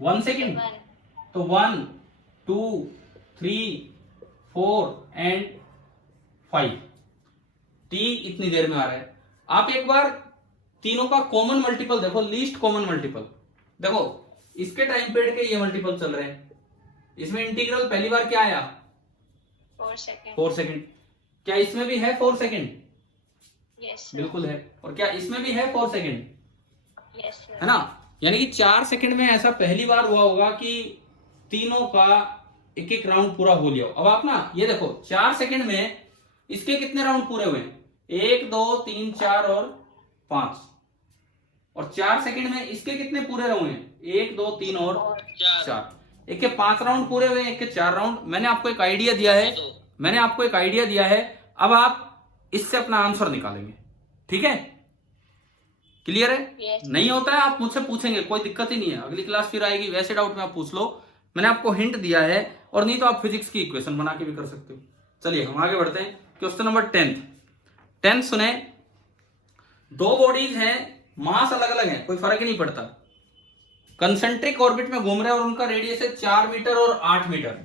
1 सेकंड। 1. तो 1, 2, 3, 4 एंड 5। टी इतनी देर में आ रहा है। आप एक बार तीनों का कॉमन मल्टीपल देखो, लीस्ट कॉमन मल्टीपल देखो। इसके टाइम पीरियड के ये मल्टीपल चल रहे हैं। इसमें इंटीग्रल पहली बार क्या आया? 4 seconds. 4 सेकंड। क्या इसमें भी है 4 सेकंड? Yes, sir. बिल्कुल है। और क्या इसमें भी है 4 सेकंड? Yes, sir. है ना? यानी कि 4 सेकंड में ऐसा पहली बार हुआ होगा कि तीनों का एक एक राउंड पूरा हो लिया। अब आप ना ये देखो 4 सेकंड में इसके कितने राउंड पूरे हुए? 1, 2, 3, 4 और 5। और 4 सेकंड में इसके कितने पूरे हुए? 1, 2, 3 और 4। एक के 5 राउंड पूरे हुए, एक के 4 राउंड। मैंने आपको एक आइडिया दिया है। अब आप इससे अपना आंसर निकालेंगे। ठीक है? क्लियर है? Yes. नहीं होता है आप मुझसे पूछेंगे, कोई दिक्कत ही नहीं है। अगली क्लास फिर आएगी, वैसे डाउट में आप पूछ लो। मैंने आपको हिंट दिया है, और नहीं तो आप फिजिक्स की इक्वेशन बना के भी कर सकते हो। चलिए हम आगे बढ़ते हैं। क्वेश्चन नंबर 10 सुने। 2 बॉडीज हैं, मास अलग अलग है, कोई फर्क ही नहीं पड़ता, कंसेंट्रिक ऑर्बिट में घूम रहे हैं और उनका रेडियस है 4 मीटर और 8 मीटर।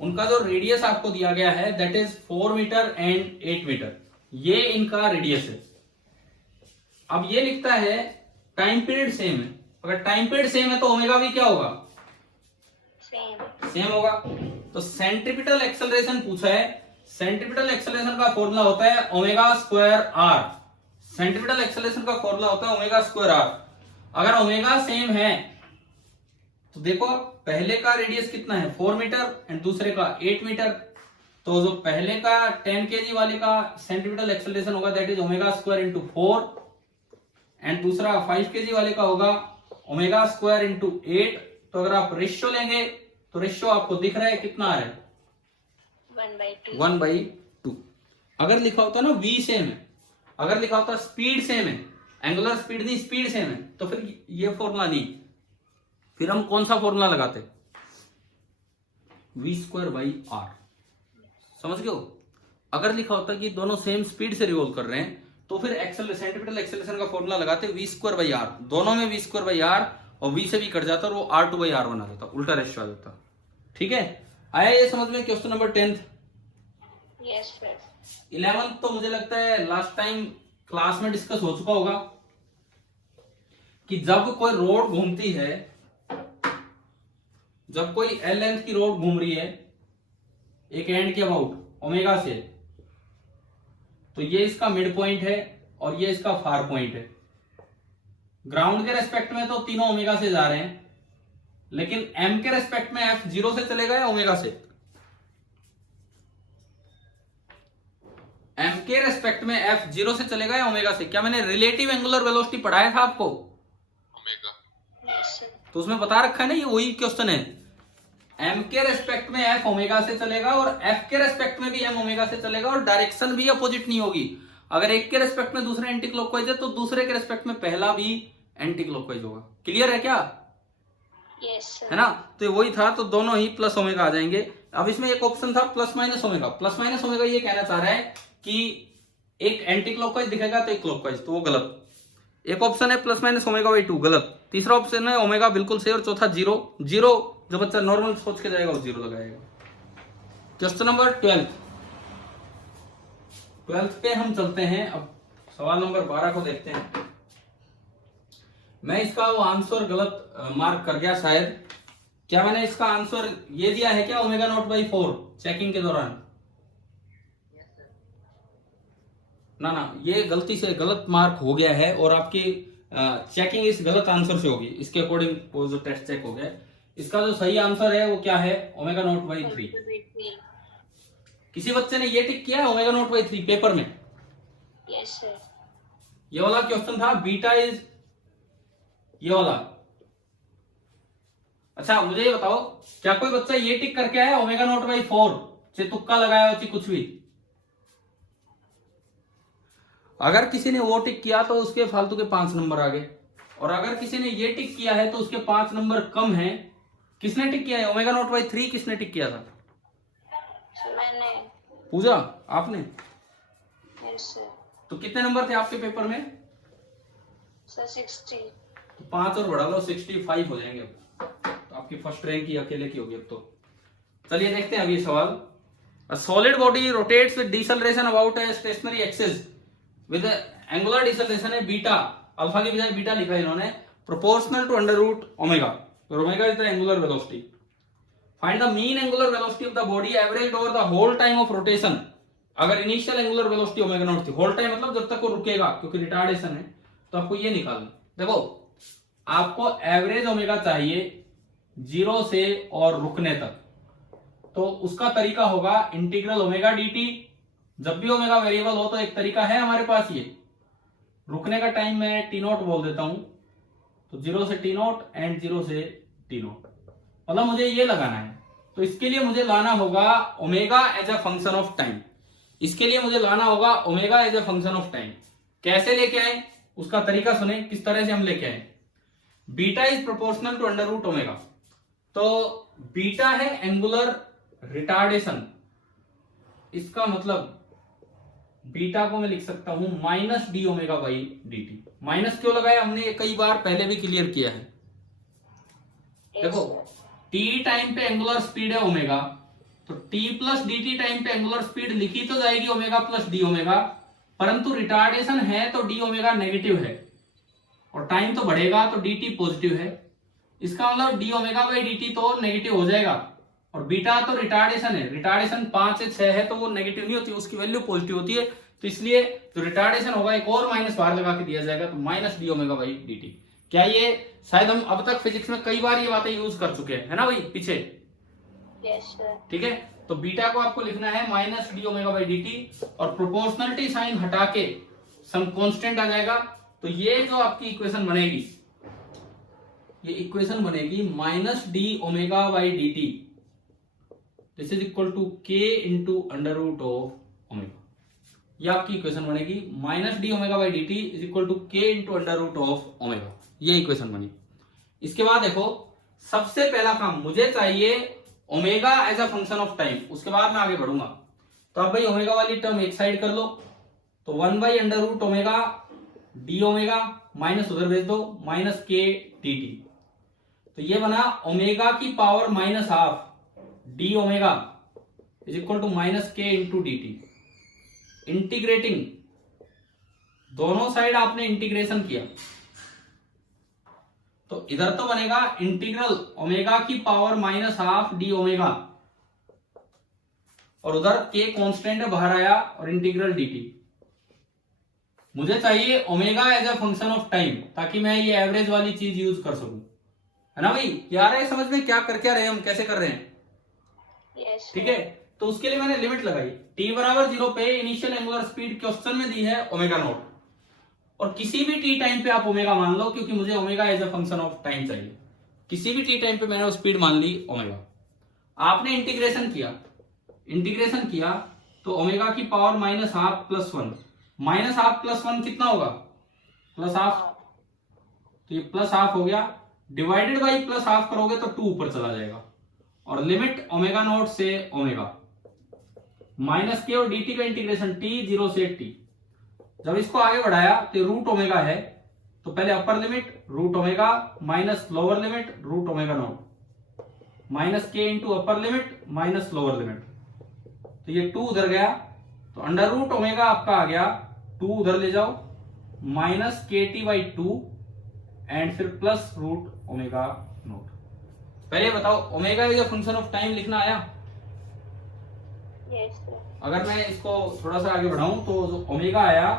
उनका जो रेडियस आपको दिया गया है that is 4 metre and 8 metre. ये इनका रेडियस है। अब ये लिखता है टाइम पीरियड सेम है। अगर टाइम पीरियड सेम है तो ओमेगा भी क्या होगा? Same. सेम होगा। तो सेंट्रीपिटल एक्सेलरेशन पूछा है। सेंट्रीपिटल एक्सेलरेशन का फॉर्मूला होता है omega square R. Centripetal acceleration का फॉर्मूला होता है ओमेगा स्क्वायर आर। अगर ओमेगा सेम है तो देखो पहले का रेडियस कितना है? 4 मीटर एंड दूसरे का 8 मीटर। तो जो पहले का 10 kg वाले का सेंट्रीपिटल एक्सेलरेशन होगा that is omega square into 4 and दूसरा 5 kg वाले का होगा ओमेगा स्क्वायर इंटू 8। तो अगर आप रेशियो लेंगे तो रेशियो आपको दिख रहा है कितना आ रहा है? 1/2. 1/2। अगर लिखा होता ना v सेम है, अगर लिखा होता स्पीड सेम है, एंगुलर स्पीड नहीं स्पीड सेम है, तो फिर ये फॉर्मूला नहीं, फिर हम कौन सा फॉर्मूला लगाते? v²/r। समझ गए हो? अगर लिखा होता कि दोनों सेम स्पीड से रिवॉल्व कर रहे हैं तो फिर सेंट्रीपिटल एक्सेलरेशन का फॉर्मूला लगाते v²/r। दोनों में v²/r और v से भी कट जाता और वो r2/r बना देता, उल्टा रेशियो आ जाता। ठीक है? आया ये समझ में? Question number 10। Yes, sir. 11 तो मुझे लगता है लास्ट टाइम क्लास में डिस्कस हो चुका होगा कि जब कोई रोड घूमती है, जब कोई एल लेंथ की रोड घूम रही है एक एंड के अबाउट ओमेगा से, तो ये इसका मिड पॉइंट है और ये इसका फार पॉइंट है। ग्राउंड के रेस्पेक्ट में तो तीनों ओमेगा से जा रहे हैं, लेकिन एम के रेस्पेक्ट में एफ 0 से चलेगा या ओमेगा से? एम के रेस्पेक्ट में एफ 0 से चलेगा या ओमेगा से? क्या मैंने रिलेटिव एंगुलर वेलोसिटी पढ़ाया था आपको? ओमेगा। Yes, sir. तो उसमें बता रखा है ना, ये वही क्वेश्चन है। एम के रेस्पेक्ट में एफ ओमेगा से चलेगा और एफ के रेस्पेक्ट में भी एम ओमेगा से चलेगा और डायरेक्शन भी अपोजिट नहीं होगी। अगर एक के रेस्पेक्ट में दूसरा एंटी क्लॉकवाइज है तो दूसरे के रेस्पेक्ट में पहला भी एंटी क्लॉकवाइज होगा। क्लियर है क्या? Yes, sir. है ना? तो वही था, तो दोनों ही प्लस ओमेगा आ जाएंगे। अब इसमें एक ऑप्शन था plus minus omega. Plus minus omega ये कहना चाह रहा है कि एक एंटी क्लॉकवाइज दिखेगा तो एक क्लॉकवाइज, तो वो गलत। एक ऑप्शन है प्लस माइनस ओमेगा बाई 2, गलत। तीसरा ऑप्शन है ओमेगा बिल्कुल सही, और चौथा जीरो। जीरो जो बच्चा नॉर्मल सोच के जाएगा वो जीरो लगाएगा। क्वेश्चन नंबर 12 पे हम चलते हैं। अब सवाल नंबर 12 को देखते हैं। मैं इसका वो आंसर गलत मार्क कर गया शायद। क्या मैंने इसका आंसर ये दिया है क्या, ओमेगा नॉट बाई 4 चेकिंग के दौरान? ना, ये गलती से गलत मार्क हो गया है और आपकी चेकिंग इस गलत आंसर से होगी। इसके अकॉर्डिंग वो जो टेस्ट चेक हो गया, इसका जो सही आंसर है वो क्या है, ओमेगा नॉट बाई 3। किसी बच्चे ने ये टिक किया है ओमेगा नॉट बाई 3 पेपर में? Yes, sir. ये वाला क्वेश्चन था, बीटा इज ये वाला। अच्छा मुझे ये बताओ, क्या कोई बच्चा ये टिक करके आया ओमेगा नॉट बाई 4 से तुक्का लगाया हो कुछ भी? अगर किसी ने वो टिक किया तो उसके फालतू के 5 नंबर आ गए, और अगर किसी ने ये टिक किया है तो उसके 5 नंबर कम हैं। किसने टिक किया है ओमेगा नॉट बाई 3? किसने टिक किया था? मैंने। पूजा आपने? Yes, sir. तो कितने नंबर थे आपके पेपर में? Sir, 60. तो 5 और बढ़ा लो, 65 हो जाएंगे। तो आपकी फर्स्ट रैंक ही अकेले की होगी अब तो। चलिए देखते हैं अभी सवाल। A solid body rotates with deceleration about a stationary axis with angular deceleration है बीटा, अल्फा की बजाय बीटा लिखा है इन्होंने, proportional to under root omega, where omega is the angular velocity. Find the mean angular velocity of the body averaged over the whole time of rotation. अगर initial angular velocity omega naught थी, whole time मतलब जब तक वो रुकेगा, क्योंकि retardation है, तो आपको ये निकालना। देखो आपको एवरेज ओमेगा चाहिए 0 से और रुकने तक, तो उसका तरीका होगा इंटीग्रल ओमेगा dt। जब भी ओमेगा वेरिएबल हो तो एक तरीका है हमारे पास, ये रुकने का टाइम मैं टी नॉट बोल देता हूं, तो 0 से टी नॉट एंड 0 से टी नॉट, मतलब मुझे ये लगाना है। तो इसके लिए मुझे लाना होगा omega as a function of time. इसके लिए मुझे लाना होगा omega as a function of time. कैसे लेके आए उसका तरीका सुने, किस तरह से हम लेके आए। Beta is proportional to under root omega, तो बीटा है एंगुलर रिटार्डेशन। इसका मतलब बीटा को मैं लिख सकता हूं minus D omega by D T. Minus क्यों लगाया हमने, ये कई बार पहले भी क्लियर किया है। देखो टी टाइम पे एंगुलर स्पीड है ओमेगा, तो T plus D T time पे एंगुलर स्पीड लिखी तो जाएगी ओमेगा प्लस डी ओमेगा, परंतु रिटार्डेशन है तो डी ओमेगा नेगेटिव है और टाइम तो बढ़ेगा तो डी टी पॉजिटिव है। इसका मतलब D omega by D T तो नेगेटिव हो जाएगा, और बीटा तो रिटार्डेशन है, रिटार्डेशन 5 से 6 है तो वो नेगेटिव नहीं होती, उसकी वैल्यू पॉजिटिव होती है। तो इसलिए जो रिटार्डेशन होगा एक और माइनस बाहर लगा के दिया जाएगा, तो minus D omega by D T. क्या ये शायद हम अब तक फिजिक्स में कई बार ये बातें यूज कर चुके हैं, है ना भाई पीछे? Yes, sir. ठीक है, तो बीटा को आपको लिखना है minus D omega by D T, और प्रोपोर्शनलिटी साइन हटा के सम कांस्टेंट आ जाएगा। तो ये जो आपकी इक्वेशन बनेगी, ये इक्वेशन बनेगी minus D omega by D t, this is equal to k into under root of omega. ये आपकी इक्वेशन बनेगी minus D omega by D t is equal to k into under root of omega. ये equation बनी। इसके बाद देखो सबसे पहला काम मुझे चाहिए omega as a function of time, उसके बाद मैं आगे बढ़ूंगा। तो अब भाई ओमेगा वाली टर्म एक साइड कर लो, तो 1 by under root omega D omega, minus उधर भेज दो, माइनस के डी टी। तो ये बना ओमेगा की power minus half D omega is equal to minus के इंटू डी टी। इंटीग्रेटिंग दोनों साइड आपने इंटीग्रेशन किया, तो इधर तो बनेगा इंटीग्रल ओमेगा की power minus half D omega, और उधर के कांस्टेंट है बाहर आया, और इंटीग्रल डी टी। मुझे चाहिए omega as a function of time, ताकि मैं ये एवरेज वाली चीज यूज कर सकूं। है ना भाई? क्या रहे समझ में, क्या कर क्या रहे हम, कैसे कर रहे हैं? यस ठीक है, तो उसके लिए मैंने लिमिट लगाई। t बराबर 0 पे इनिशियल एंगुलर स्पीड क्वेश्चन में दी है ओमेगा नॉट, और किसी भी t टाइम पे आप ओमेगा मान लो, क्योंकि मुझे omega as a function of time चाहिए। किसी भी t टाइम पे मैंने वो स्पीड मान ली ओमेगा। आपने इंटीग्रेशन किया तो ओमेगा की पावर -12 + 1, -12 + 1 कितना होगा? +12। तो ये +12 हो गया, डिवाइडेड बाई +12 करोगे तो 2 ऊपर चला जाएगा, और लिमिट ओमेगा नॉट से ओमेगा माइनस के और dt का इंटीग्रेशन t 0 से t। जब इसको आगे बढ़ाया तो रूट ओमेगा है, तो पहले upper limit root omega minus lower limit root omega not minus के into upper limit minus lower limit. तो ये 2 उधर गया, तो अंडर रूट ओमेगा आपका आ गया, 2 उधर ले जाओ, minus K T by 2 and फिर प्लस रूट ओमेगा नॉट। पहले बताओ omega is a function of time लिखना आया? Yes sir. अगर मैं इसको थोड़ा सा आगे बढ़ाऊं तो जो ओमेगा आया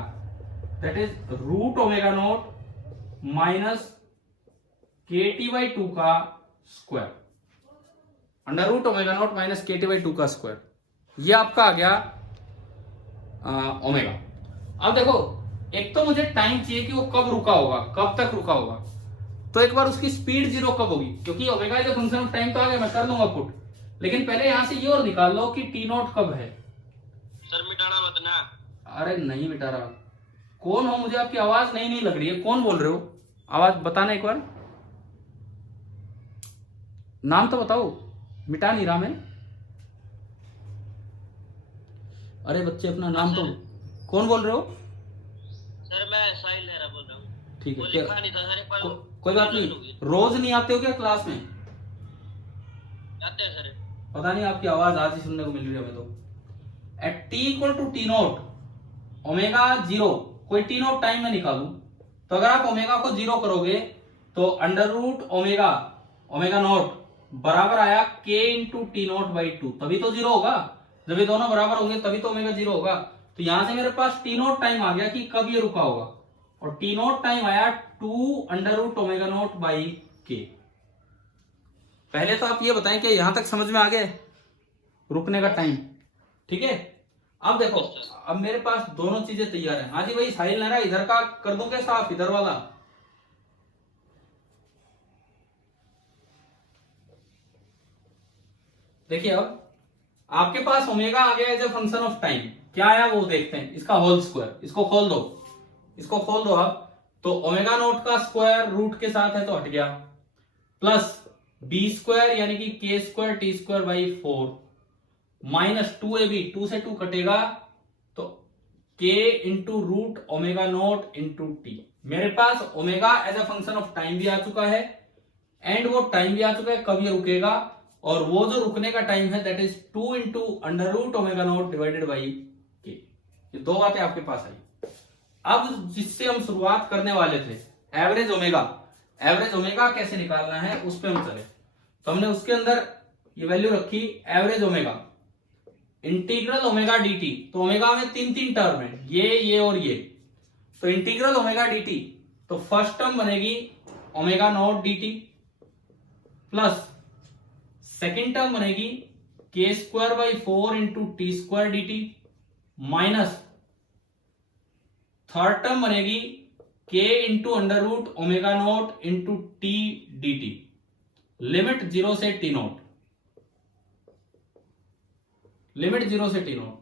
that is root omega not minus K T by 2 का square, under root omega not minus K T by 2 का स्क्वायर। ये आपका आ गया ओमेगा। अब देखो, एक तो मुझे टाइम चाहिए कि वो कब रुका होगा, कब तक रुका होगा, तो एक बार उसकी स्पीड 0 कब होगी, क्योंकि omega is a function of time तो आ गया, मैं कर दूंगा पुट, लेकिन पहले यहां से ये और निकाल लो कि टी नॉट कब है। सर मिटाना मत ना। अरे नहीं मिटा रहा। कौन हो? मुझे आपकी आवाज नहीं लग रही है, कौन बोल रहे हो? आवाज बताना एक बार, नाम तो बताओ। मिटा नहीं रहा मैं। अरे बच्चे अपना नाम तो, कौन बोल रहे हो? सर मैं साहिल लहरा बोल रहा हूँ। ठीक वो है, लिखा नहीं था सर, एक बार कोई बात नहीं। रोज नहीं आते हो क्या क्लास में? आते हैं सर। पता नहीं, आपकी आवाज आज ही सुनने को मिल रही है हमें तो। At t equal to T naught omega 0, कोई टी नॉट टाइम में निकालू, तो अगर आप ओमेगा को 0 करोगे तो अंडर रूट ओमेगा नॉट बराबर आया k into t not by 2, तभी तो 0 होगा। जब ये दोनों बराबर होंगे तभी तो ओमेगा 0 होगा। तो यहां से मेरे पास टी नॉट टाइम आ गया कि कब ये रुका होगा, और टी नॉट टाइम आया 2 under root omega not by K. पहले तो आप ये बताएं कि यहां तक समझ में आ गए रुकने का टाइम? ठीक है, अब देखो, अब मेरे पास दोनों चीजें तैयार हैं। हाँ जी भाई, साहिल नारा इधर का कर दूं क्या साफ, इधर वाला? देखिए, अब आपके पास ओमेगा आ गया as a function of time, क्या आया वो देखते हैं। इसका होल स्क्वायर, इसको खोल दो, इसको खोल दो आप, तो ओमेगा नोट का स्क्वायर रूट के साथ है तो हट गया, प्लस बी स्क्वायर यानी कि k square t square by 4 minus 2ab, 2 से 2 कटेगा तो k into root omega note into t. मेरे पास omega as a function of time भी आ चुका है, एंड वो टाइम भी आ चुका है कब ये रुकेगा, और वो जो रुकने का टाइम है that is 2 into under root omega naught divided by K. ये दो बातें आपके पास आई। अब जिससे हम शुरुआत करने वाले थे, एवरेज ओमेगा कैसे निकालना है उस पर हम चले, तो हमने उसके अंदर ये वैल्यू रखी average omega, integral omega dt। तो ओमेगा में 3 टर्म है, ये और ये, तो इंटीग्रल ओमेगा dt, तो फर्स्ट टर्म बनेगी omega nought dt, plus second term बनेगी k square by 4 into t square d T, minus third term बनेगी k into under root omega note into t d t, limit 0 से t nought, limit 0 से t nought,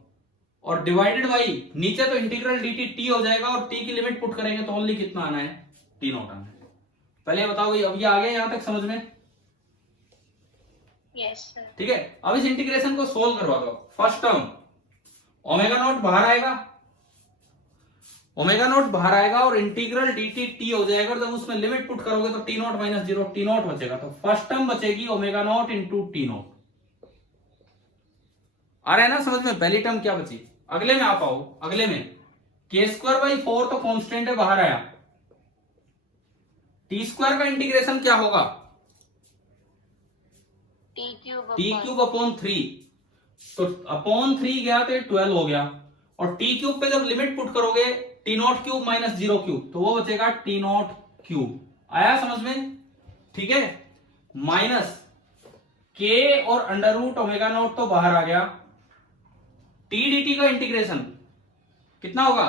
और divided by नीचे तो integral D T T हो जाएगा, और T की लिमिट पुट करेंगे तो ओनली कितना आना है, टी नोट आना है। पहले बताओ अब ये आ गया यहां तक समझ में? Yes sir. ठीक है, अब इस इंटीग्रेशन को सोल्व करवा दो। फर्स्ट टर्म ओमेगा नोट बाहर आएगा, ओमेगा नोट बाहर आएगा और इंटीग्रल डी टी टी हो जाएगा, जब उसमें लिमिट पुट करोगे तो t not minus 0 t not बचेगा, तो फर्स्ट टर्म बचेगी omega note into T not. आ रहा है ना समझ में? पहली टर्म क्या बची? अगले में आ पाओ, अगले में के स्क्वायर बाई 4 तो कांस्टेंट है, बाहर आया, टी स्क्वायर का इंटीग्रेशन क्या होगा? टी क्यूब अपॉन 3, तो अपॉन 3 गया तो 12 हो गया, और टी क्यूब पे जब लिमिट पुट करोगे T not cube minus 0 cube, तो वो बचेगा टी नॉट क्यूब। आया समझ में? ठीक है, माइनस के और अंडर रूट ओमेगा नॉट तो बाहर आ गया, टी डी टी का इंटीग्रेशन कितना होगा,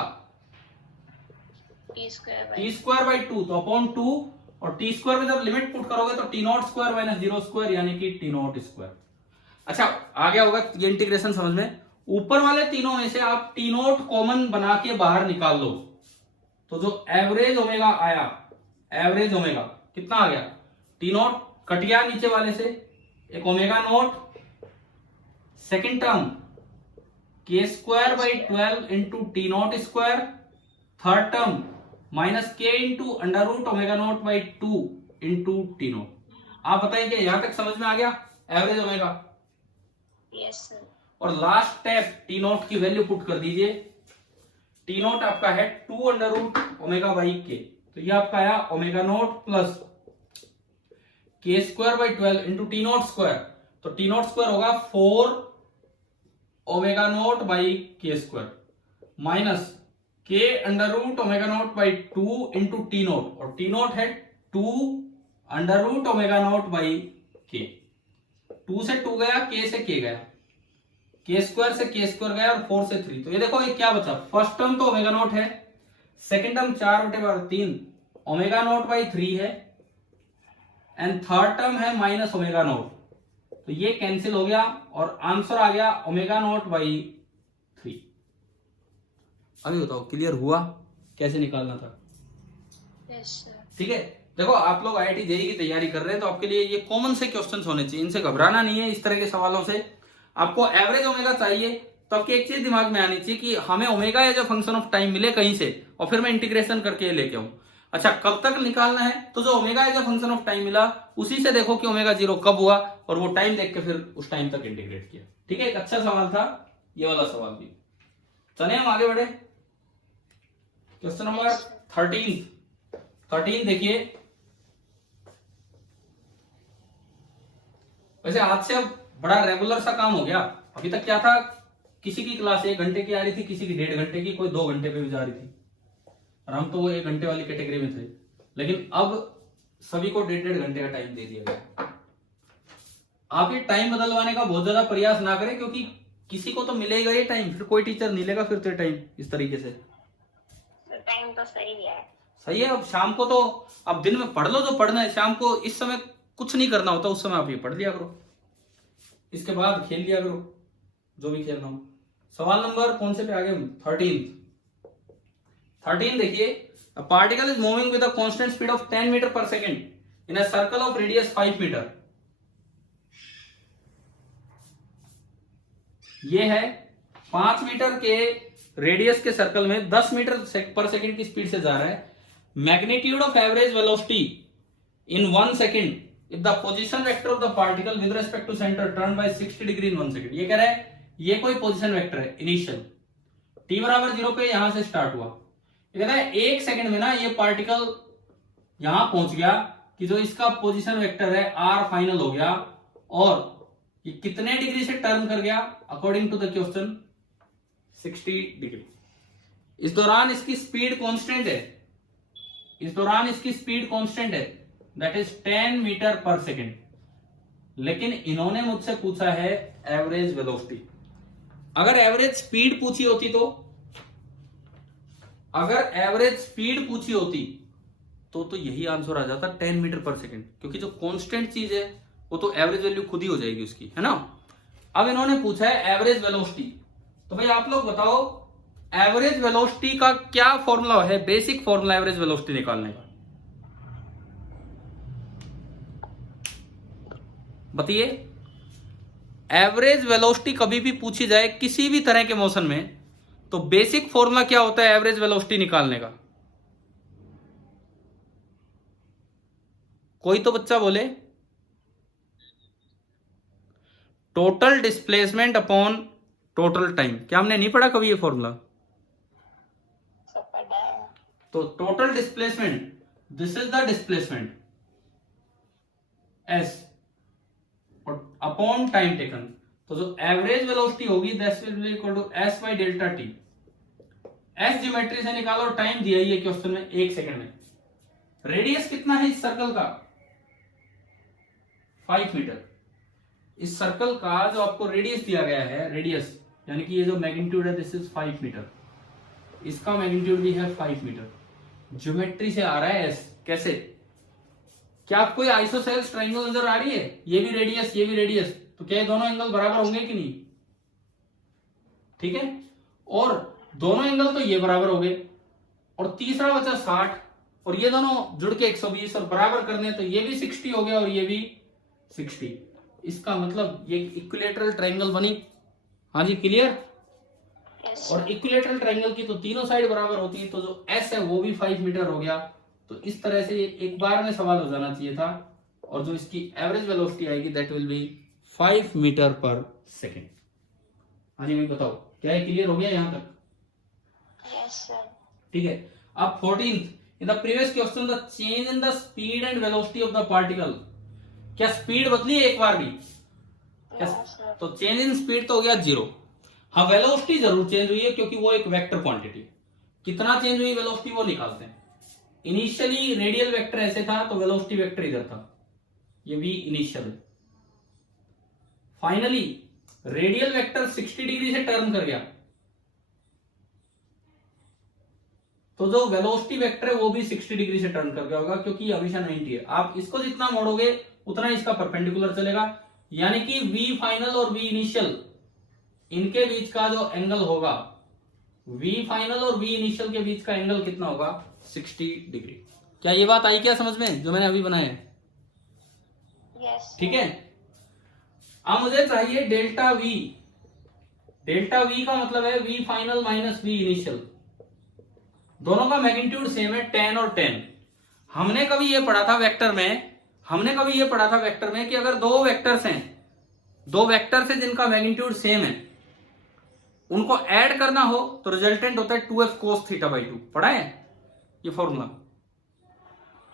T square T by square by 2, तो अपॉन 2, और टी स्क्वायर में जब लिमिट पुट करोगे तो t not square minus 0 square यानी कि टी नॉट स्क्वायर। अच्छा आ गया होगा ये इंटीग्रेशन समझ में। ऊपर वाले तीनों में से आप टी नॉट कॉमन बना के बाहर निकाल लो, तो जो एवरेज ओमेगा आया, एवरेज ओमेगा कितना आ गया, टी नॉट कट गया नीचे वाले से, एक omega not, second term k square by 12 into t not square, third term minus के into under root omega not by 2 into t not. आप बताइए कि यहां तक समझ में आ गया एवरेज ओमेगा। Yes sir. और लास्ट स्टेप टी नॉट की वैल्यू पुट कर दीजिए, टी नॉट आपका है 2 अंडर रूट ओमेगा बाई के, तो ये आपका आया omega nought plus k square by 12 into t not square, तो टी नॉट स्क्वायर होगा 4 omega not by k square minus k under root omega not by 2 into t nought, और t nought है 2 under root omega not by k, 2 से 2 गया, के से के गया, के स्क्वायर से के स्क्वायर गया, और 4 से 3, तो ये देखो ये क्या बचा, फर्स्ट टर्म तो ओमेगा नॉट है, second term 4/3 omega naught by 3 है, एंड थर्ड टर्म है माइनस ओमेगा नॉट, तो ये कैंसिल हो गया और आंसर आ गया ओमेगा नॉट बाई 3। अभी बताओ क्लियर हुआ कैसे निकालना था। Yes sir. ठीक है, देखो आप लोग आईआईटी जेईई की तैयारी कर रहे हैं तो आपके लिए ये कॉमन से क्वेश्चंस होने चाहिए, इनसे घबराना नहीं है। इस तरह के सवालों से आपको एवरेज ओमेगा चाहिए तो आपकी एक चीज दिमाग में आनी चाहिए कि हमें omega as a function of time मिले कहीं से, और फिर मैं इंटीग्रेशन करके लेके आऊं। अच्छा कब तक निकालना है, तो जो omega as a function of time मिला उसी से देखो कि ओमेगा 0 कब हुआ, और वो टाइम देख के फिर उस टाइम तक इंटीग्रेट किया। ठीक है, एक अच्छा सवाल था ये वाला सवाल भी। चले हम आगे बढ़े, क्वेश्चन नंबर 13 देखिए। वैसे आज से अब बड़ा रेगुलर सा काम हो गया, अभी तक क्या था, किसी की क्लास 1 घंटे की आ रही थी, किसी की 1.5 घंटे की, कोई 2 घंटे पे भी जा रही थी, और हम तो वो 1 घंटे वाली कैटेगरी में थे। लेकिन अब सभी को 1.5 घंटे का टाइम दे दिया गया। आप ये टाइम बदलवाने का बहुत ज्यादा प्रयास ना करें, क्योंकि किसी को तो मिलेगा ये टाइम, फिर कोई टीचर नहीं लेगा फिर तो टाइम इस तरीके से। टाइम तो सही है। सही है, अब शाम को तो अब दिन में पढ़ लो जो पढ़ना है, शाम को इस समय कुछ नहीं करना होता, उस समय आप ये पढ़ लिया करो, इसके बाद खेल लिया करो जो भी खेलना हो। सवाल नंबर कौन से पे आ गए हम, 13 देखिए। A particle is moving with a constant speed of 10 metre per second in a circle of radius 5 metre. ये है 5 मीटर के रेडियस के सर्कल में 10 मीटर पर सेकेंड की स्पीड से जा रहा है। Magnitude of average velocity in 1 second if the position vector of the particle with respect to center turn by 60 degree in 1 second। ये कह रहा है ये कोई पोजीशन वेक्टर है इनिशियल, t बराबर 0 पे यहां से स्टार्ट हुआ, ये कहता है 1 सेकंड में ना ये पार्टिकल यहां पहुंच गया कि जो इसका पोजीशन वेक्टर है r फाइनल हो गया, और ये कितने डिग्री से टर्न कर गया according to the question 60 degree. इस दौरान इसकी स्पीड कांस्टेंट है, इस दौरान इसकी स्पीड कांस्टेंट है, that is 10 metre per second. लेकिन इन्होंने मुझसे पूछा है एवरेज वेलोसिटी। अगर एवरेज स्पीड पूछी होती तो, अगर एवरेज स्पीड पूछी होती तो यही आंसर आ जाता 10 मीटर पर सेकेंड, क्योंकि जो कांस्टेंट चीज है वो तो एवरेज वैल्यू खुद ही हो जाएगी उसकी, है ना। अब इन्होंने पूछा है एवरेज वेलोसिटी, तो भाई आप लोग बताओ एवरेज वेलोसिटी का क्या फॉर्मूला है, बेसिक फॉर्मूला एवरेज वेलोसिटी निकालने का बताइए। एवरेज वेलोसिटी कभी भी पूछी जाए किसी भी तरह के मोशन में तो बेसिक फॉर्मूला क्या होता है एवरेज वेलोसिटी निकालने का, कोई तो बच्चा बोले। Total displacement upon total time. क्या हमने नहीं पढ़ा कभी ये फॉर्मूला? तो total displacement, this is the displacement s, और अपॉन टाइम टेकन, तो जो एवरेज वेलोसिटी होगी that will be equal to s by delta t. S geometry से निकालो, टाइम दिया ही है क्वेश्चन में 1 सेकंड में। रेडियस कितना है इस सर्कल का, 5 मीटर। इस सर्कल का जो आपको रेडियस दिया गया है, रेडियस यानी कि ये जो मैग्नीट्यूड है दिस इज 5 मीटर, इसका मैग्नीट्यूड भी है 5 मीटर। ज्योमेट्री से आ रहा है एस। कैसे? क्या आपको ये आइसोसेल्स ट्रायंगल नजर आ रही है? ये भी रेडियस, ये भी रेडियस, तो क्या ये दोनों एंगल बराबर होंगे कि नहीं? ठीक है, और दोनों एंगल तो ये बराबर हो गए, और तीसरा बचा 60, और ये दोनों जुड़ के 120 और बराबर करने तो ये भी 60 हो गया और ये भी 60। इसका मतलब ये इक्विलेटरल ट्रायंगल बनी। हाँ जी, क्लियर? Yes, और sir. इक्विलेटरल ट्रायंगल की तो तीनों साइड बराबर होती है, तो जो एस है वो भी 5 मीटर हो गया। तो इस तरह से एक बार में सवाल हो जाना चाहिए था, और जो इसकी एवरेज वेलोसिटी आएगी that will B 5 metre per second. हाँ जी, मैं बताओ क्या है, क्लियर हो गया यहाँ तक? Yes, sir. ठीक है। अब 14th, in the previous question the change in the speed and velocity of the particle, क्या स्पीड बदली है एक बार भी? No, sir. तो चेंज इन स्पीड तो हो गया 0। हाँ, वेलोसिटी जरूर चेंज हुई है क्योंकि वो एक वेक्टर क्वांटिटी। कितना चेंज हुई वेलोसिटी वो निकालते हैं। इनिशियली रेडियल वेक्टर ऐसे था तो वेलोसिटी वेक्टर इधर था, ये भी initial. Finally radial vector 60 degree से टर्न कर गया, तो जो वेलोसिटी वेक्टर है वो भी 60 डिग्री से टर्न कर गया होगा, क्योंकि हमेशा 90 है। आप इसको जितना मोड़ोगे उतना इसका परपेंडिकुलर चलेगा, यानी कि v फाइनल और v इनिशियल इनके बीच का जो एंगल होगा, v फाइनल और v इनिशियल के बीच का एंगल कितना होगा? 60 डिग्री। क्या ये बात आई क्या समझ में जो मैंने अभी बनाया है? Yes. ठीक है। अब मुझे चाहिए डेल्टा v। डेल्टा v का मतलब है v final minus v initial, दोनों का मैग्नीट्यूड सेम है 10 और 10। हमने कभी ये पढ़ा था वेक्टर में कि अगर दो वेक्टर्स हैं जिनका मैग्नीट्यूड सेम है, उनको ऐड करना हो तो रिजल्टेंट होता है 2f cos थीटा बाई 2। पढ़ा है ये फॉर्मूला?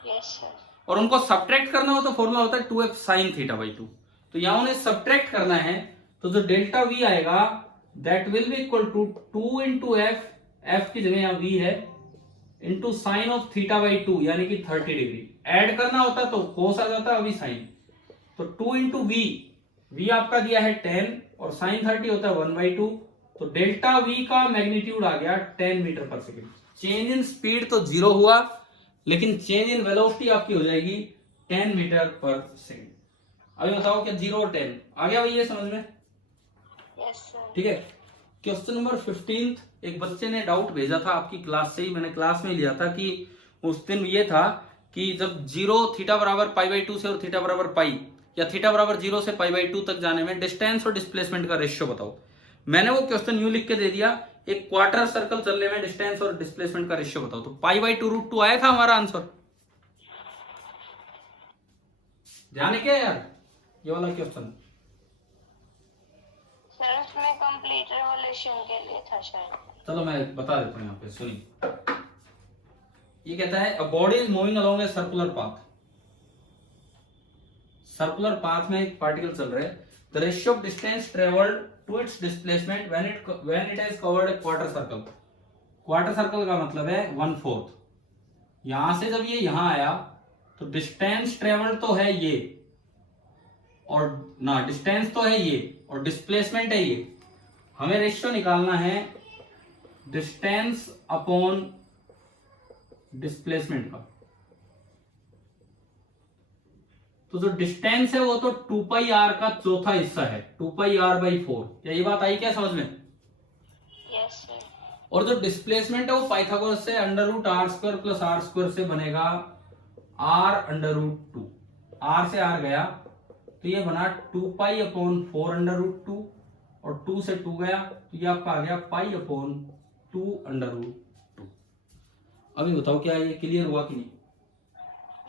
Yes, sir. और उनको सब्ट्रैक्ट करना हो तो फॉर्मूला होता है 2f sin थीटा बाई 2। तो यहां उन्हें सब्ट्रैक्ट करना है, तो जो डेल्टा v आएगा that will be equal to 2 into f की जगह यहां v है, into sine of theta by 2 यानी कि 30 डिग्री। ऐड करना होता तो cos आ जाता, अभी साइन। तो 2 इंटू v आपका दिया है 10 और साइन 30 होता है 1/2, तो डेल्टा v का मैग्नीट्यूड आ गया 10 metre per second. Change in speed तो 0 हुआ, लेकिन चेंज इन वेलोसिटी आपकी हो जाएगी 10 मीटर पर सेकेंड। अभी बताओ क्या 0 और 10 आ गया भाई, ये समझ में? Yes, sir. ठीक है। क्वेश्चन नंबर 15, एक बच्चे ने डाउट भेजा था आपकी क्लास से ही, मैंने क्लास में लिया था कि उस दिन ये था कि जब 0 थीटा बराबर π/2 से और थीटा बराबर पाई, या थीटा बराबर 0 से π/2 तक जाने में डिस्टेंस और डिस्प्लेसमेंट का रेशियो बताओ। मैंने वो क्वेश्चन यूं लिख के दे दिया, एक क्वार्टर सर्कल चलने में डिस्टेंस और डिस्प्लेसमेंट का रेशियो बताओ। तो π/2√2 आया था हमारा आंसर। ध्यान है क्या यार ये वाला क्वेश्चन? सर उसमें कंप्लीट रेवोल्यूशन के लिए था शायद। चलो मैं बता देता हूं, यहाँ पे सुनिए। ये कहता है a body is moving along a circular path. Circular path में एक पार्टिकल चल रहा है। The ratio of distance travelled to its displacement when it has covered a quarter circle. Quarter circle का मतलब है 1/4। यहां से जब ये यहां आया तो डिस्टेंस ट्रेवल्ड तो है ये, और ना डिस्टेंस तो है ये, और डिस्प्लेसमेंट है ये। हमें रेशियो निकालना है डिस्टेंस अपॉन डिस्प्लेसमेंट का। तो जो डिस्टेंस है वो तो 2πr का चौथा हिस्सा है, 2πr/4। क्या ये बात आई क्या समझ में? Yes, sir. और जो डिस्प्लेसमेंट है वो पाइथागोरस से √r² + r² से बनेगा r√2। r से r गया तो ये बना 2π/4√2, और 2 से 2 गया तो ये आपका आ गया π/2√2। अभी बताओ क्या ये क्लियर हुआ कि नहीं?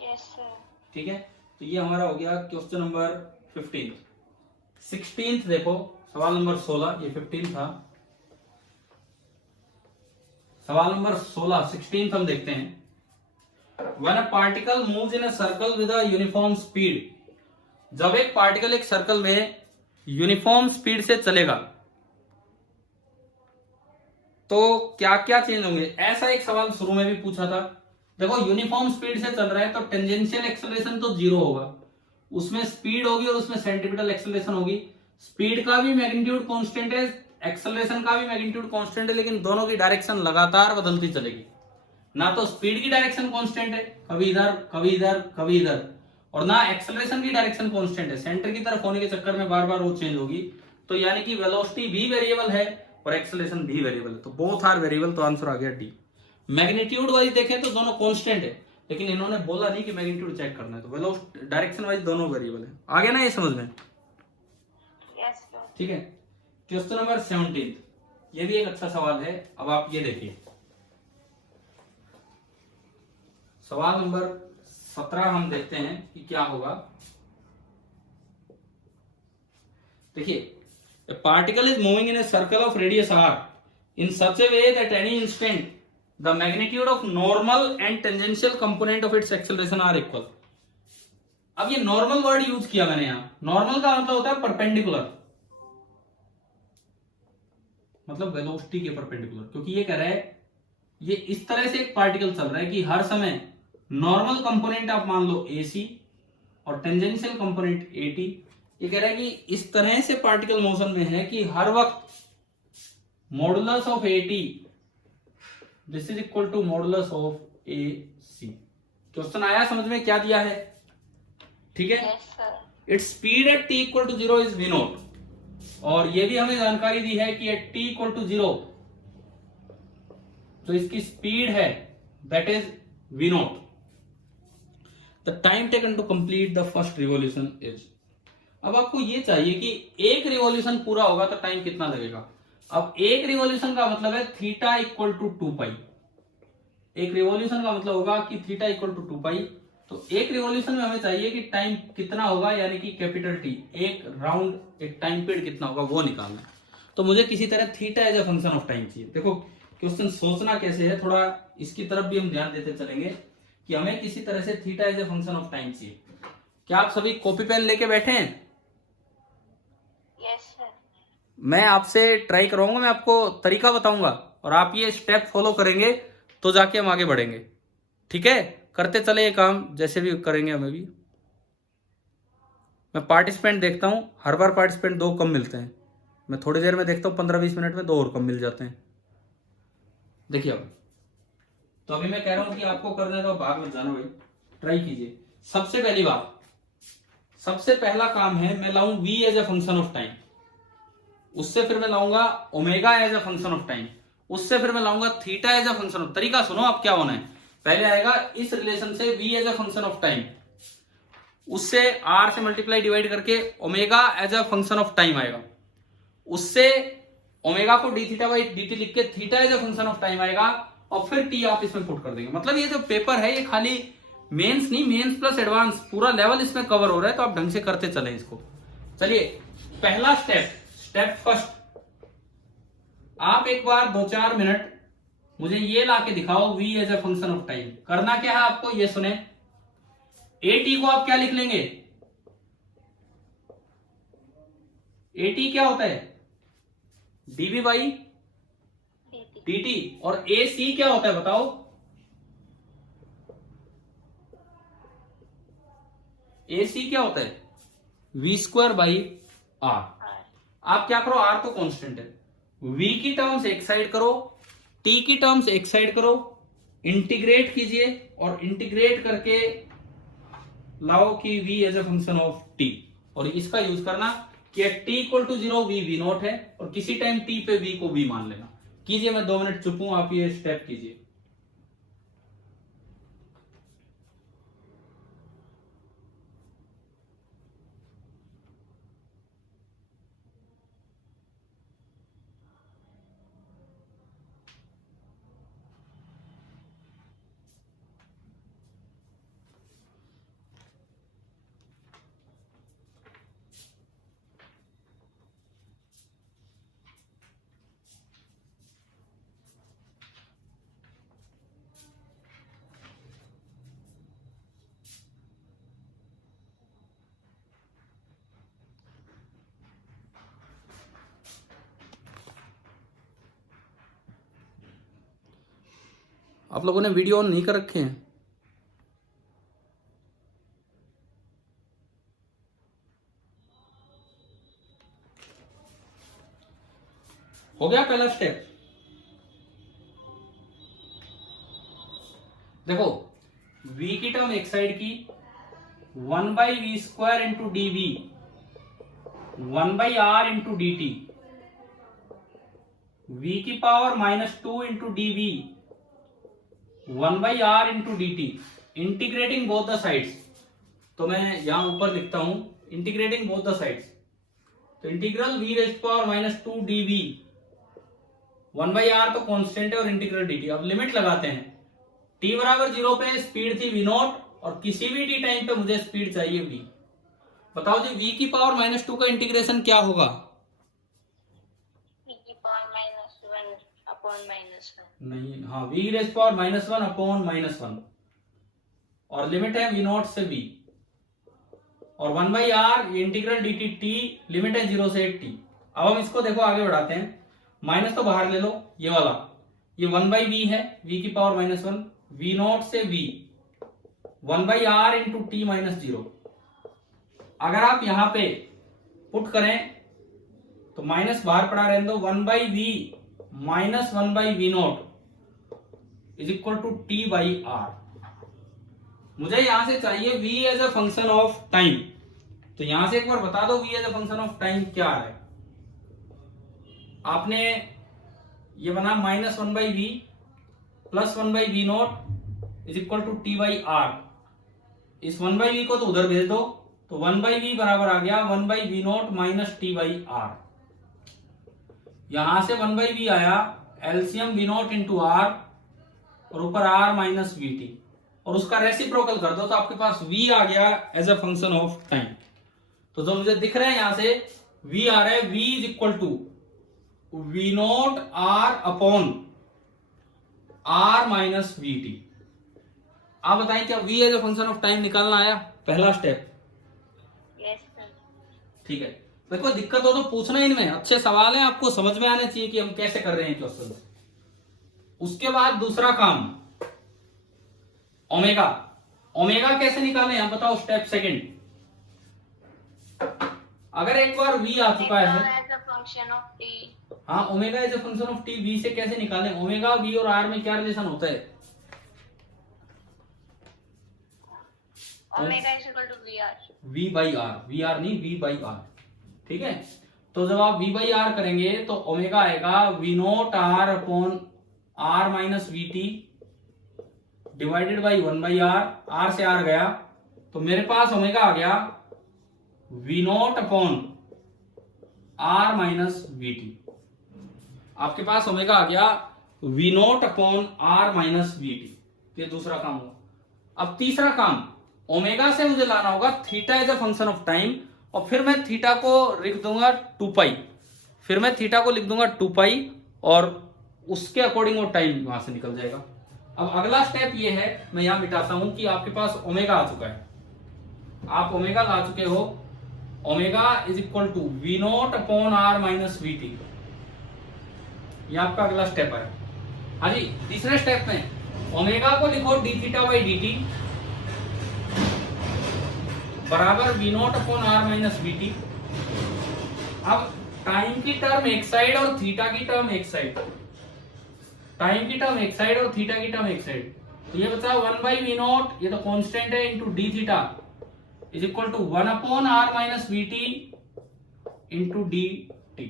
Yes, sir. ठीक है, तो ये हमारा हो गया क्वेश्चन नंबर 15। 16th देखो, सवाल नंबर 16, ये 15 था। सवाल नंबर 16, 16th हम देखते हैं। When a particle moves in a circle with a uniform speed, जब एक पार्टिकल एक सर्कल में यूनिफॉर्म स्पीड से चलेगा तो क्या क्या चेंज होंगे, ऐसा एक सवाल शुरू में भी पूछा था। देखो यूनिफॉर्म स्पीड से चल रहा है तो टेंजेंशियल एक्सेलरेशन तो 0 होगा, उसमें स्पीड होगी और उसमें सेंट्रीपिटल एक्सेलरेशन होगी। स्पीड का भी मैग्नीट्यूड कांस्टेंट है, एक्सेलरेशन का भी मैग्नीट्यूड कांस्टेंट है, लेकिन दोनों की डायरेक्शन लगातार बदलती चलेगी। ना तो स्पीड की डायरेक्शन कांस्टेंट है, कभी इधर कभी इधर कभी इधर, और ना एक्सेलरेशन की डायरेक्शन कांस्टेंट है, सेंटर की तरफ होने के चक्कर में बार बार वो चेंज होगी। तो यानी कि वेलोसिटी भी वेरिएबल है और एक्सेलरेशन भी वेरिएबल है, तो बोथ आर वेरिएबल, तो आंसर आ गया डी। मैग्नीट्यूड वाइज देखें तो दोनों कांस्टेंट है, लेकिन इन्होंने बोला नहीं कि मैग्नीट्यूड चेक करना है, तो वेलोसिटी डायरेक्शन वाइज दोनों वेरिएबल है। आ गया ना ये समझ में? Yes sir. ठीक है। क्वेश्चन नंबर 17, ये भी एक अच्छा सवाल है। अब आप ये देखिए, सवाल नंबर 17 हम देखते हैं कि क्या होगा। देखिए, a particle is moving in a circle of radius r in such a way that any instant the magnitude of normal and tangential component of its acceleration are equal। अब ये नॉर्मल वर्ड यूज किया मैंने यहां। Normal का मतलब होता है perpendicular, मतलब वेलोसिटी के परपेंडिकुलर, क्योंकि ये कह रहा है ये इस तरह से एक पार्टिकल चल रहा है कि हर समय नॉर्मल कंपोनेंट आप मान लो AC और टेंजेंशियल कंपोनेंट AT। ये कह रहा है कि इस तरह से पार्टिकल मोशन में है कि हर वक्त modulus of AT this is equal to modulus of AC। Question आया समझ में? क्या दिया है? ठीक है। Yes sir. It's speed at t equal to 0 is v0, और ये भी हमें जानकारी दी है कि एट t इक्वल टू 0 तो इसकी स्पीड है that is v0। The time taken to complete the first revolution is. अब आपको ये चाहिए कि एक रिवॉल्यूशन पूरा होगा तो टाइम कितना लगेगा। अब एक रिवॉल्यूशन का मतलब है थीटा इक्वल टू 2 पाई। एक रिवॉल्यूशन का मतलब होगा कि थीटा इक्वल टू 2 पाई। तो एक रिवॉल्यूशन में हमें चाहिए कि टाइम कितना होगा, यानी कि कैपिटल टी, एक राउंड एक टाइम पीरियड कितना होगा वो निकालना है। तो मुझे किसी तरह theta as a function of time चाहिए। देखो क्वेश्चन सोचना कैसे है, थोड़ा इसकी तरफ भी हम ध्यान देते चलेंगे कि हमें किसी तरह से theta as a function of time चाहिए। क्या आप सभी कॉपी पेन लेके बैठे हैं? Yes sir. मैं आपसे ट्राई कराऊंगा, मैं आपको तरीका बताऊंगा और आप ये स्टेप फॉलो करेंगे तो जाके हम आगे बढ़ेंगे। ठीक है, करते चले ये काम, जैसे भी करेंगे हमें भी। मैं पार्टिसिपेंट देखता हूं, हर बार पार्टिसिपेंट 2 कम मिलते हैं। मैं थोड़ी देर में देखता हूं 15-20 मिनट में 2 और कम मिल जाते हैं। देखिए अब तो अभी मैं कह रहा हूं कि आपको करने दो, भाग मत जाना भाई, ट्राई कीजिए। सबसे पहली बात, सबसे पहला काम है मैं लाऊं v as a function of time, उससे फिर मैं लाऊंगा omega as a function of time, उससे फिर मैं लाऊंगा theta as a function of. तरीका सुनो आप क्या होना है। पहले आएगा इस रिलेशन से v as a function of time, उससे r से मल्टीप्लाई डिवाइड करके omega as a function of time आएगा, उससे ओमेगा को d theta by D t लिख के theta as a function of time आएगा, और फिर टी आप इसमें पुट कर देंगे। मतलब ये जो पेपर है ये खाली मेंस नहीं, मेंस प्लस एडवांस पूरा लेवल इसमें कवर हो रहा है, तो आप ढंग से करते चलें इसको। चलिए पहला स्टेप फर्स्ट, आप एक बार 2-4 मिनट मुझे ये लाके दिखाओ v as a function of time. करना क्या है आपको, ये सुने। AT को आप क्या लिख लेंगे? AT क्या होता है? dv by dt। और AC क्या होता है बताओ? AC क्या होता है? v square by r। आप क्या करो, r तो कांस्टेंट है, v की टर्म्स एक साइड करो, t की टर्म्स एक साइड करो, इंटीग्रेट कीजिए और इंटीग्रेट करके लाओ कि v as a function of t, और इसका यूज करना कि t equal to 0 v nought है, और किसी टाइम t पे v को v मान लेना। कीजिए, मैं 2 मिनट चुप हूं, आप ये स्टेप कीजिए। आप लोगों ने वीडियो ऑन नहीं कर रखे हैं? हो गया पहला स्टेप। देखो v की टर्म एक साइड की 1/v² into dv 1/r into dt, v की power -2 into dv 1/r into dt, integrating both the sides. तो मैं यहां ऊपर लिखता हूं इंटीग्रेटिंग बोथ द साइड्स, तो इंटीग्रल v⁻² dv 1/r तो कांस्टेंट है और इंटीग्रल dt। अब लिमिट लगाते हैं, t बराबर 0 पे स्पीड थी v0 और किसी भी t टाइम पे मुझे स्पीड चाहिए v। बताओ जी v की पावर -2 का इंटीग्रेशन क्या होगा? e की पावर -1 अपॉन -1। नहीं, हाँ v⁻1 अपॉन -1 और लिमिट है v0 से v और 1/r integral dt t, limit है 0 से t। अब हम इसको देखो आगे बढ़ाते हैं, माइनस तो बाहर ले लो, ये वाला ये 1/v है, v की पावर -1, v0 से v 1/r इंटू t -0। अगर आप यहां पे पुट करें तो माइनस बाहर पड़ा रहने दो, 1/v minus 1/v0 is equal to t/r। मुझे यहां से चाहिए v as a function of time, तो यहां से एक बार बता दो v as a function of time क्या है। आपने ये बना -1/v plus 1/v0 is equal to t/r। इस 1/v को तो उधर भेज दो, तो 1/v बराबर आ गया 1/v0 माइनस t/r। यहां से 1/v आया, एलसीएम v0 इंटू r और ऊपर r माइनस vt और उसका रेसिप्रोकल कर दो तो आपके पास v आ गया as a function of time. तो जो मुझे दिख रहा है यहां से v आ रहा है, v is equal to v0 r upon r minus vt। आप बताएं क्या v as a function of टाइम निकालना आया? पहला स्टेप। Yes sir. ठीक है, तो कोई दिक्कत हो तो पूछना, इनमें अच्छे सवाल हैं, आपको समझ में आने चाहिए कि हम कैसे कर रहे हैं क्वेश्चन। उसके बाद दूसरा काम ओमेगा। ओमेगा कैसे निकालें आप बताओ, स्टेप सेकंड। अगर एक बार v आ चुका है, as a function of t। हाँ omega is a function of t, v से कैसे निकालें? ओमेगा v और r में क्या रिलेशन होता है? Omega is equal to vr। v/r, vr नहीं v/r। ठीक है, तो जब आप v/r करेंगे तो ओमेगा आएगा v0 r upon r minus vt divided by 1/r, r से r गया तो मेरे पास ओमेगा आ गया v0 upon r minus vt। आपके पास ओमेगा आ गया v0 upon r minus vt। ये दूसरा काम हुआ। अब तीसरा काम, ओमेगा से मुझे लाना होगा theta as a function of time और फिर मैं थीटा को लिख दूंगा 2π, फिर मैं थीटा को लिख दूंगा 2π और उसके अकॉर्डिंग वो टाइम वहां से निकल जाएगा। अब अगला स्टेप ये है, मैं यहां मिटाता हूं कि आपके पास ओमेगा आ चुका है, आप ओमेगा ला चुके हो, omega is equal to v0 upon r minus vt। ये आपका अगला स्टेप है। हाँ जी, तीसरे स्टेप में ओमेगा को लिखो d∅dt बराबर v0 upon r minus vt। अब टाइम की टर्म एक साइड और थीटा की टर्म एक साइड, टाइम की टर्म एक साइड और थीटा की टर्म एक साइड, तो ये बचा 1/v0, ये तो कांस्टेंट है, into d theta is equal to 1 upon r minus vt into dt।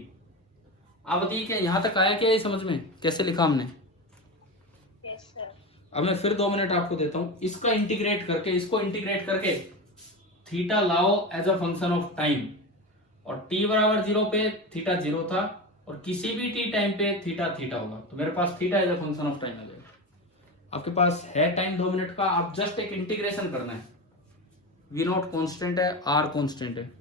आप बताइए क्या यहां तक आया क्या? ये समझ में कैसे लिखा हमने? Yes sir. अब मैं फिर 2 मिनट आपको देता हूं, इसका इंटीग्रेट करके, इसको इंटीग्रेट करके थीटा लाओ as a function of time और t बराबर 0 पे थीटा 0 था और किसी भी t टाइम पे थीटा थीटा होगा, तो मेरे पास theta as a function of time आ जाएगा। आपके पास है टाइम 2 मिनट का, आप जस्ट एक इंटीग्रेशन करना है। v0 कांस्टेंट है, r कांस्टेंट है,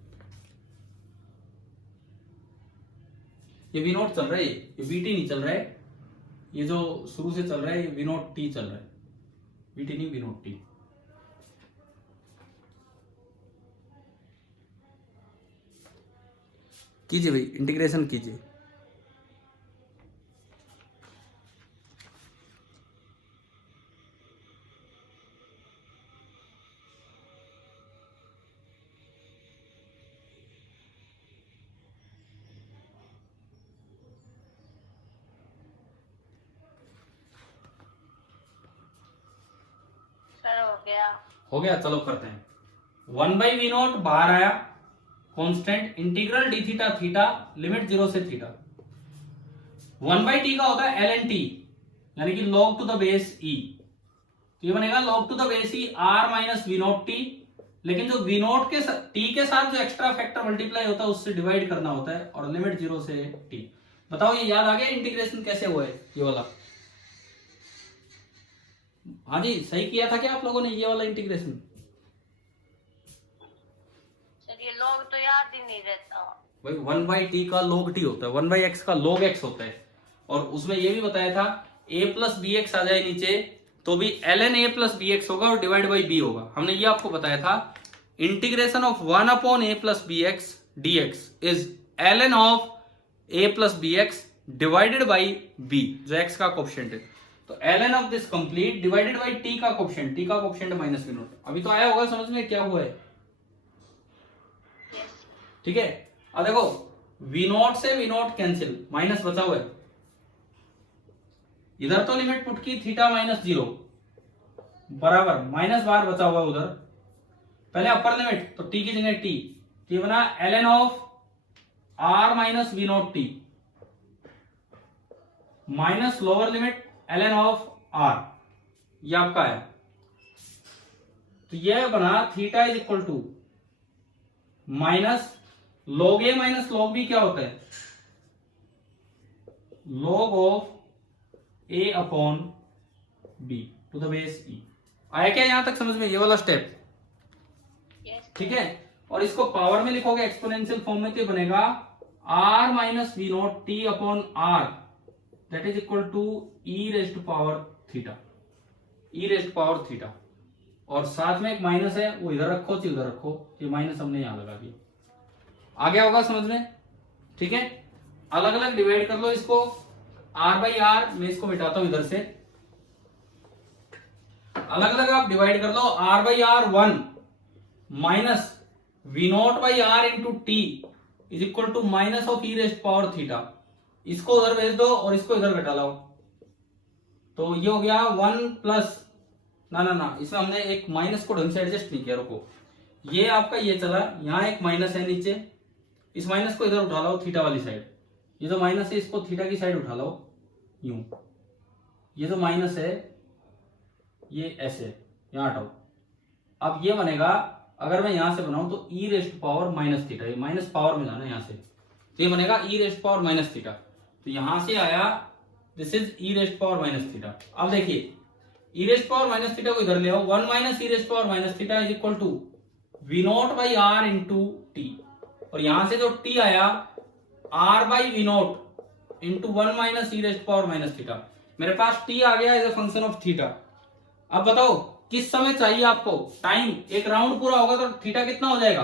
ये v0 चल रहा है, ये vt नहीं चल रहा है, ये जो शुरू से चल रहा है ये v0 t चल रहा है, vt नहीं v0 t। कीजिए भाई, इंटीग्रेशन कीजिए। गया। हो गया, चलो करते हैं। 1/v0 बाहर आया, constant, integral D theta theta, limit 0 से थीटा। 1/t का होता है ln t, यानी कि log to the base e। तो ये बनेगा log to the base e r minus v0 t, लेकिन जो v0 के t के साथ जो एक्स्ट्रा फैक्टर मल्टीप्लाई होता है उससे डिवाइड करना होता है, और लिमिट 0 से t। बताओ ये याद आ गया इंटीग्रेशन कैसे हुआ है ये वाला? हाँ जी, सही किया था क्या आप लोगों ने ये वाला इंटीग्रेशन? सर ये log तो याद ही नहीं रहता। भाई 1/t का log t होता है, 1/x का log x होता है। और उसमें ये भी बताया था a प्लस बी एक्स आ जाए नीचे तो भी ln a plus b x होगा और डिवाइड बाई b होगा। हमने ये आपको बताया था, integration of 1/a plus b x d x is ln of a plus b x divided by b, जो x का कोफिशिएंट है। तो ln of this complete divided by t का कोफिशिएंट, t का कोफिशिएंट माइनस v0। अभी तो आया होगा समझ में क्या हुआ है? ठीक है, अब देखो v0 से v0 कैंसिल, माइनस बचा हुआ है। इधर तो लिमिट पुट की थीटा माइनस 0 बराबर माइनस बार बचा हुआ उधर। पहले अपर लिमिट तो t की जगह t, ये बना ln of r minus v0 t minus lower limit ln of r, ये आपका है। तो यह बना theta is equal to minus log a minus log b क्या होता है? log of a upon b to the base e। आया क्या यहां तक समझ में ये वाला स्टेप? ठीक है, और इसको पावर में लिखोगे एक्सपोनेंशियल फॉर्म में तो बनेगा r minus v nought t upon r, that is equal to e raise to power theta, e raise to power theta. और साथ में एक माइनस है, वो इधर रखो तो इधर रखो, ये माइनस हमने यहां लगा दिया। आ गया होगा समझ में? ठीक है, अलग अलग डिवाइड कर लो इसको, r बाई आर, मैं इसको मिटाता हूं इधर से। अलग अलग आप डिवाइड कर लो, r by r 1 minus v nought by r into t is equal to minus of e raised power theta. इसको उधर भेज दो और इसको इधर घटा लाओ, तो ये हो गया 1 प्लस, ना इसमें हमने एक माइनस को ढंग से एडजस्ट नहीं किया, रुको। ये आपका ये चला, यहां एक माइनस है नीचे, इस माइनस को इधर उठा लाओ थीटा वाली साइड। ये जो माइनस है इसको थीटा की साइड उठा लाओ यूं, ये जो माइनस है ये ऐसे यहां हटाओ। अब ये बनेगा, अगर मैं यहां से बनाऊं तो e raised power minus theta, ये माइनस पावर में जाना यहां से, तो ये बनेगा e raised power minus theta. तो यहां से आया this is e raised power minus theta. अब देखिए e raised power minus theta को इधर ले आओ, 1 minus e raised power minus theta is equal to v nought by r into t, और यहां से जो टी आया r by v nought into 1 minus e raised power minus theta. मेरे पास t आ गया as a function of theta. अब बताओ किस समय चाहिए आपको टाइम? एक राउंड पूरा होगा तो थीटा कितना हो जाएगा?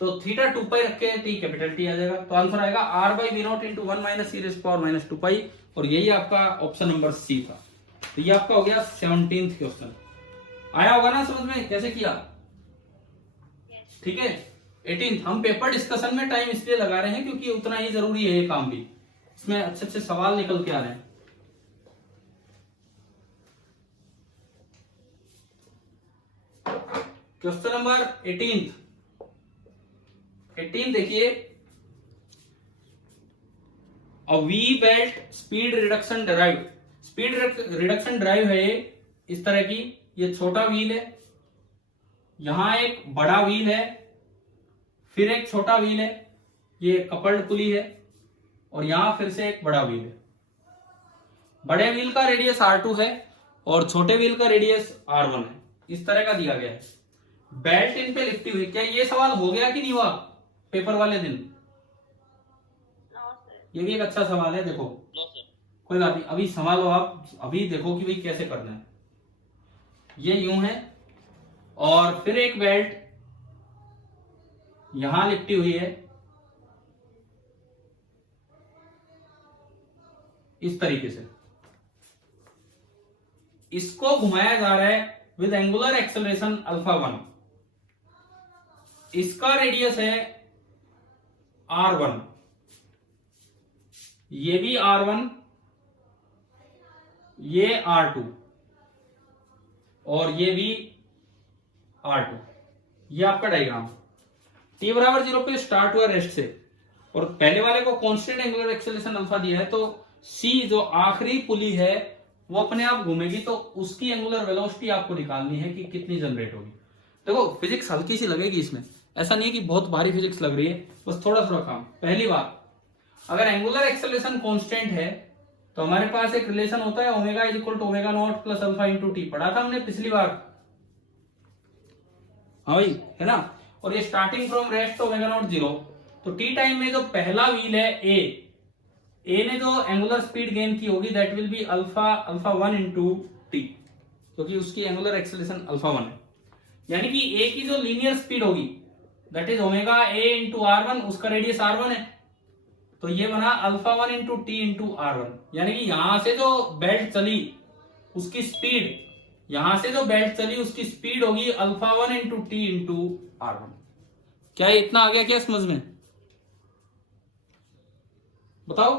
तो थीटा 2 पाई रख के t कैपिटल T आ जाएगा, तो आंसर आएगा r by v nought into 1 minus e raised power minus 2 pi, और यही आपका ऑप्शन नंबर सी था। तो ये आपका हो गया 17th क्वेश्चन। आया होगा ना समझ में कैसे किया? ठीक है, 18th हम पेपर डिस्कशन में टाइम इसलिए लगा रहे हैं क्योंकि उतना ही जरूरी है ये काम भी, इसमें अच्छे अच्छे सवाल निकल के आ रहे हैं। क्वेश्चन नंबर 18 देखिए, a V belt speed reduction drive, speed reduction drive है ये इस तरह की, ये छोटा व्हील है, यहां एक बड़ा व्हील है, फिर एक छोटा व्हील है, ये कपल्ड पुली है, और यहां फिर से एक बड़ा व्हील है। बड़े व्हील का रेडियस R2 है और छोटे व्हील का रेडियस R1 है, इस तरह का दिया गया है। बेल्ट इन पे लिखती हुई, क्या ये सवाल हो गया कि नहीं हुआ पेपर वाले दिन? ये भी एक अच्छा सवाल है, देखो कोई बात नहीं, अभी संभालो आप, अभी देखो कि भाई कैसे करना है। ये यूं है और फिर एक बेल्ट यहां लिपटी हुई है इस तरीके से, इसको घुमाया जा रहा है विद एंगुलर एक्सेलरेशन अल्फा 1, इसका रेडियस है R1, ये भी R1, ये R2, और ये भी r2। ये आपका डायग्राम। t बराबर 0 पे स्टार्ट हुआ रेस्ट से और पहले वाले को कांस्टेंट एंगुलर एक्सेलरेशन अल्फा दिया है, तो c जो आखिरी पुली है वो अपने आप घूमेगी, तो उसकी एंगुलर वेलोसिटी आपको निकालनी है कि कितनी जनरेट होगी। देखो फिजिक्स हल्की सी लगेगी इसमें, ऐसा नहीं है कि बहुत भारी फिजिक्स लग रही है, बस थोड़ा थोड़ा काम। पहली बात, अगर एंगुलर एक्सेलरेशन कांस्टेंट है तो हमारे पास एक रिलेशन होता है omega is equal to omega nought plus alpha into t, पढ़ा था हमने पिछली बार। हाँ भाई, है ना। और ये starting from rest omega naught 0, तो टी टाइम में जो पहला व्हील है ए ने जो एंगुलर स्पीड गेन की होगी that will be alpha 1 into T, क्योंकि उसकी एंगुलर एक्सेलरेशन अल्फा 1 है। यानी कि ए की जो लीनियर स्पीड होगी that is omega A into r1, उसका रेडियस r1 है, तो ये बना alpha 1 into T into r1। यानी कि यहां से जो बेल्ट चली उसकी स्पीड, यहां से जो बेल्ट चली उसकी स्पीड होगी alpha 1 into T into r1। क्या ये इतना आ गया क्या समझ में? बताओ।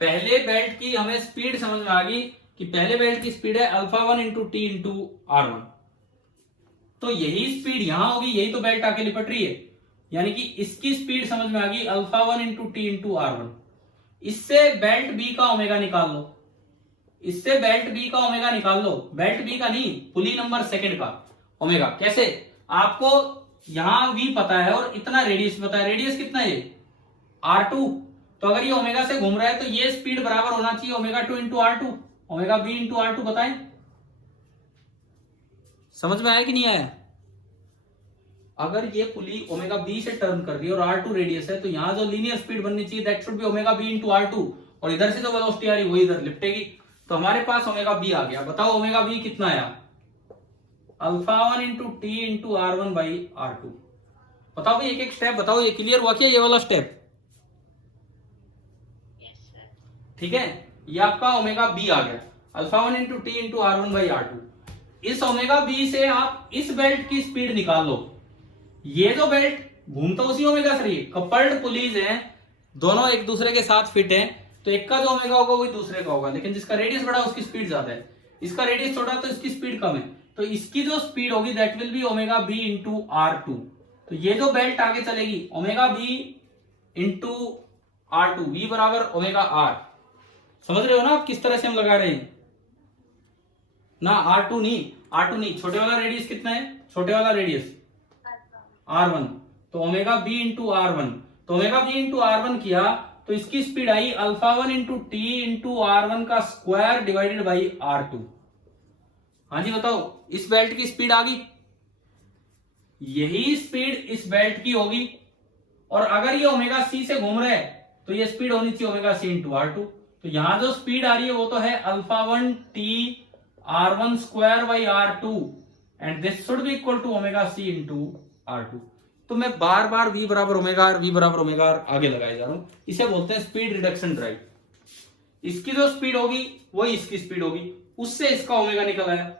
पहले बेल्ट की हमें स्पीड समझ में आ गई कि पहले बेल्ट की स्पीड है alpha 1 into T into r1, तो यही स्पीड यहां होगी, यही तो बेल्ट आके लिपट रही है। यानी कि इसकी स्पीड समझ में आ गई alpha 1 into T into r1। इससे बेल्ट बी का ओमेगा निकाल लो, इससे बेल्ट बी का ओमेगा निकाल लो, बेल्ट बी का नहीं, पुली नंबर सेकंड का ओमेगा। कैसे? आपको यहां v पता है और इतना रेडियस पता है। रेडियस कितना है? r2। तो अगर ये ओमेगा से घूम रहा है तो ये स्पीड बराबर होना चाहिए omega 2 into r2, omega b into r2। बताएं, समझ में आया कि नहीं आया? अगर ये पुली ओमेगा बी से टर्न कर रही है और r2 रेडियस है, तो यहां जो लीनियर स्पीड बननी चाहिए that should be omega b into r2, और इधर से जो वेलोसिटी आ रही है वो इधर लिपटेगी। तो हमारे पास ओमेगा बी आ गया। बताओ ओमेगा बी कितना आया? Alpha 1 into T into r1 by r2। बताओ भाई, एक एक स्टेप बताओ। ये क्लियर हुआ क्या ये वाला स्टेप? ठीक है, ये आपका ओमेगा बी आ गया, alpha 1 into T into r1 by r2। इस ओमेगा बी से आप इस बेल्ट की स्पीड निकाल लो। ये जो बेल्ट घूमता उसी ओमेगा से रही है, कपल्ड पुलीज हैं, दोनों एक दूसरे के साथ फिट हैं, तो एक का जो ओमेगा होगा वही दूसरे का होगा, लेकिन जिसका रेडियस बड़ा उसकी स्पीड ज्यादा है, इसका रेडियस छोटा तो इसकी स्पीड कम है, तो इसकी जो स्पीड होगी that will be omega b into r2। तो ये जो बेल्ट आगे चलेगी omega b into r2, v बराबर ओमेगा r। समझ रहे हो ना आप किस तरह से हम लगा रहे हैं ना? r2 नहीं, छोटे वाला रेडियस कितना है? छोटे वाला रेडियस r1, तो ओमेगा b इंटू r1। तो ओमेगा b इंटू r1 किया तो इसकी स्पीड आई alpha 1 into T into r1 का स्क्वायर डिवाइडेड बाई r2। हाँ जी बताओ, इस बेल्ट की स्पीड आ गई, यही स्पीड इस बेल्ट की होगी, और अगर ये ओमेगा सी से घूम रहे हैं तो ये स्पीड होनी चाहिए ओमेगा सी इंटू r2। तो यहां जो स्पीड आ रही है वो तो है alpha 1 t r1 square by r2, and this should be equal to omega c into r2। तो मैं बार बार v बराबर ओमेगा r, v बराबर ओमेगा r आगे लगाए जा रहा हूं। इसे बोलते हैं स्पीड रिडक्शन ड्राइव। इसकी जो स्पीड होगी वही इसकी स्पीड होगी, उससे इसका ओमेगा निकल आया।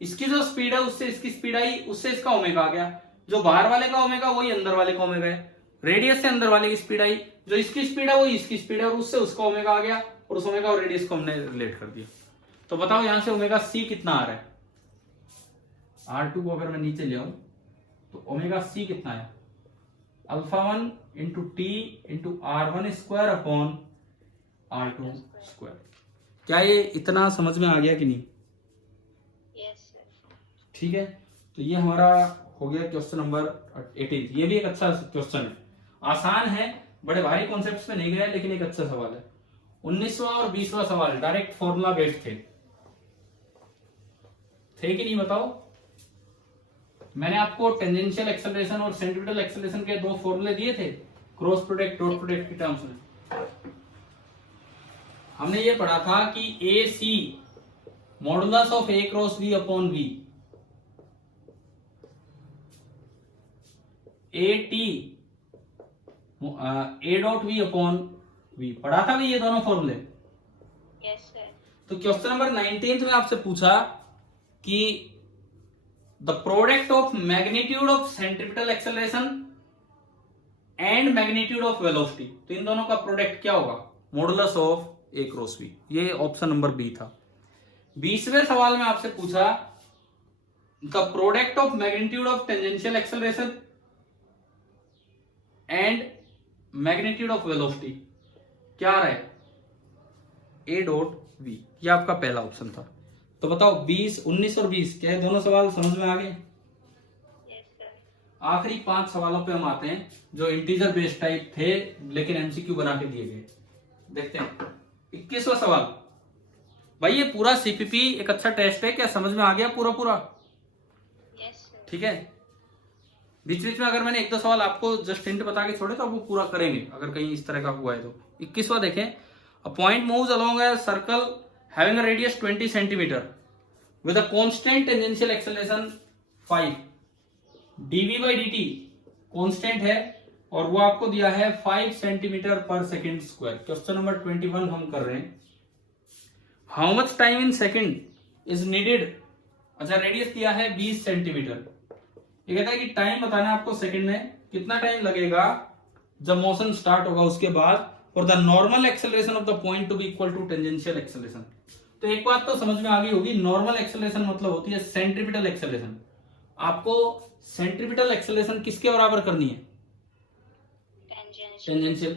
इसकी जो स्पीड है उससे इसकी स्पीड आई, उससे इसका ओमेगा आ गया। जो बाहर वाले का ओमेगा वही अंदर वाले का ओमेगा है। रेडियस से अंदर वाले की स्पीड आई, जो इसकी स्पीड है वही इसकी स्पीड है, और उससे उसका ओमेगा आ गया, और उस ओमेगा और रेडियस को हमने रिलेट कर दिया। तो बताओ यहां से ओमेगा सी कितना आ रहा है? r2 को अगर मैं नीचे ले आऊं तो ओमेगा सी कितना है? Alpha 1 into T into r1 square upon r2 square. क्या ये इतना समझ में आ गया कि नहीं? ठीक है, तो ये हमारा हो गया क्वेश्चन नंबर 18। ये भी एक अच्छा क्वेश्चन है, आसान है, बड़े भारी कॉन्सेप्ट्स में नहीं गया, लेकिन एक अच्छा सवाल है। 19वां और 20वां सवाल डायरेक्ट फॉर्मूला बेस्ड थे कि नहीं बताओ? मैंने आपको टेंजेंशियल एक्सेलरेशन और सेंट्रीपिटल एक्सेलरेशन के दो फॉर्मूले दिए थे, क्रॉस प्रोडक्ट डॉट प्रोडक्ट की टर्म्स में। हमने ये पढ़ा था कि a c modulus of a cross v upon v, a t a dot v upon v, पढ़ा था भी ये दोनों फॉर्मूले। Yes sir. तो क्वेश्चन नंबर 19 में आपसे पूछा कि the product of magnitude of centripetal acceleration and magnitude of velocity, तो इन दोनों का प्रोडक्ट क्या होगा? Modulus of a cross v. ये ऑप्शन नंबर बी था। 20वें सवाल में आपसे पूछा the product of magnitude of tangential acceleration and magnitude of velocity क्या आ रहा है, ए डॉट वी। ये आपका पहला ऑप्शन था। तो बताओ 20, 19 और 20 क्या है, दोनों सवाल समझ में आ गए? Yes sir. आखिरी 5 सवालों पे हम आते हैं जो इंटीजर बेस्ड टाइप थे लेकिन एमसीक्यू बना के दिए गए। देखते हैं 21वां सवाल। भाई ये पूरा सीपीपी एक अच्छा टेस्ट है, क्या समझ में आ गया पूरा पूरा? Yes sir. ठीक है, बीच बीच में अगर मैंने 1-2 सवाल आपको जस्ट हिंट बता के छोड़े तो आप वो पूरा करेंगे अगर कहीं इस तरह का हुआ है तो। 21वां देखें, a point moves along a circle having a radius 20 centimetre with a constant tangential acceleration 5 dv by dt constant है और वो आपको दिया है 5 centimetre per second square. Question number 21 हम कर रहे हैं। How much time in second is needed, अच्छा रेडियस दिया है 20 सेंटीमीटर। ये कहता है कि टाइम बताना है आपको सेकंड में, कितना टाइम लगेगा जब मोशन स्टार्ट होगा उसके बाद, for the normal acceleration of the point to be equal to tangential acceleration. तो एक बात तो समझ में आ गई होगी, नॉर्मल एक्सेलरेशन मतलब होती है सेंट्रीपिटल एक्सेलरेशन। आपको सेंट्रीपिटल एक्सेलरेशन किसके बराबर करनी है, टेंजेंशियल,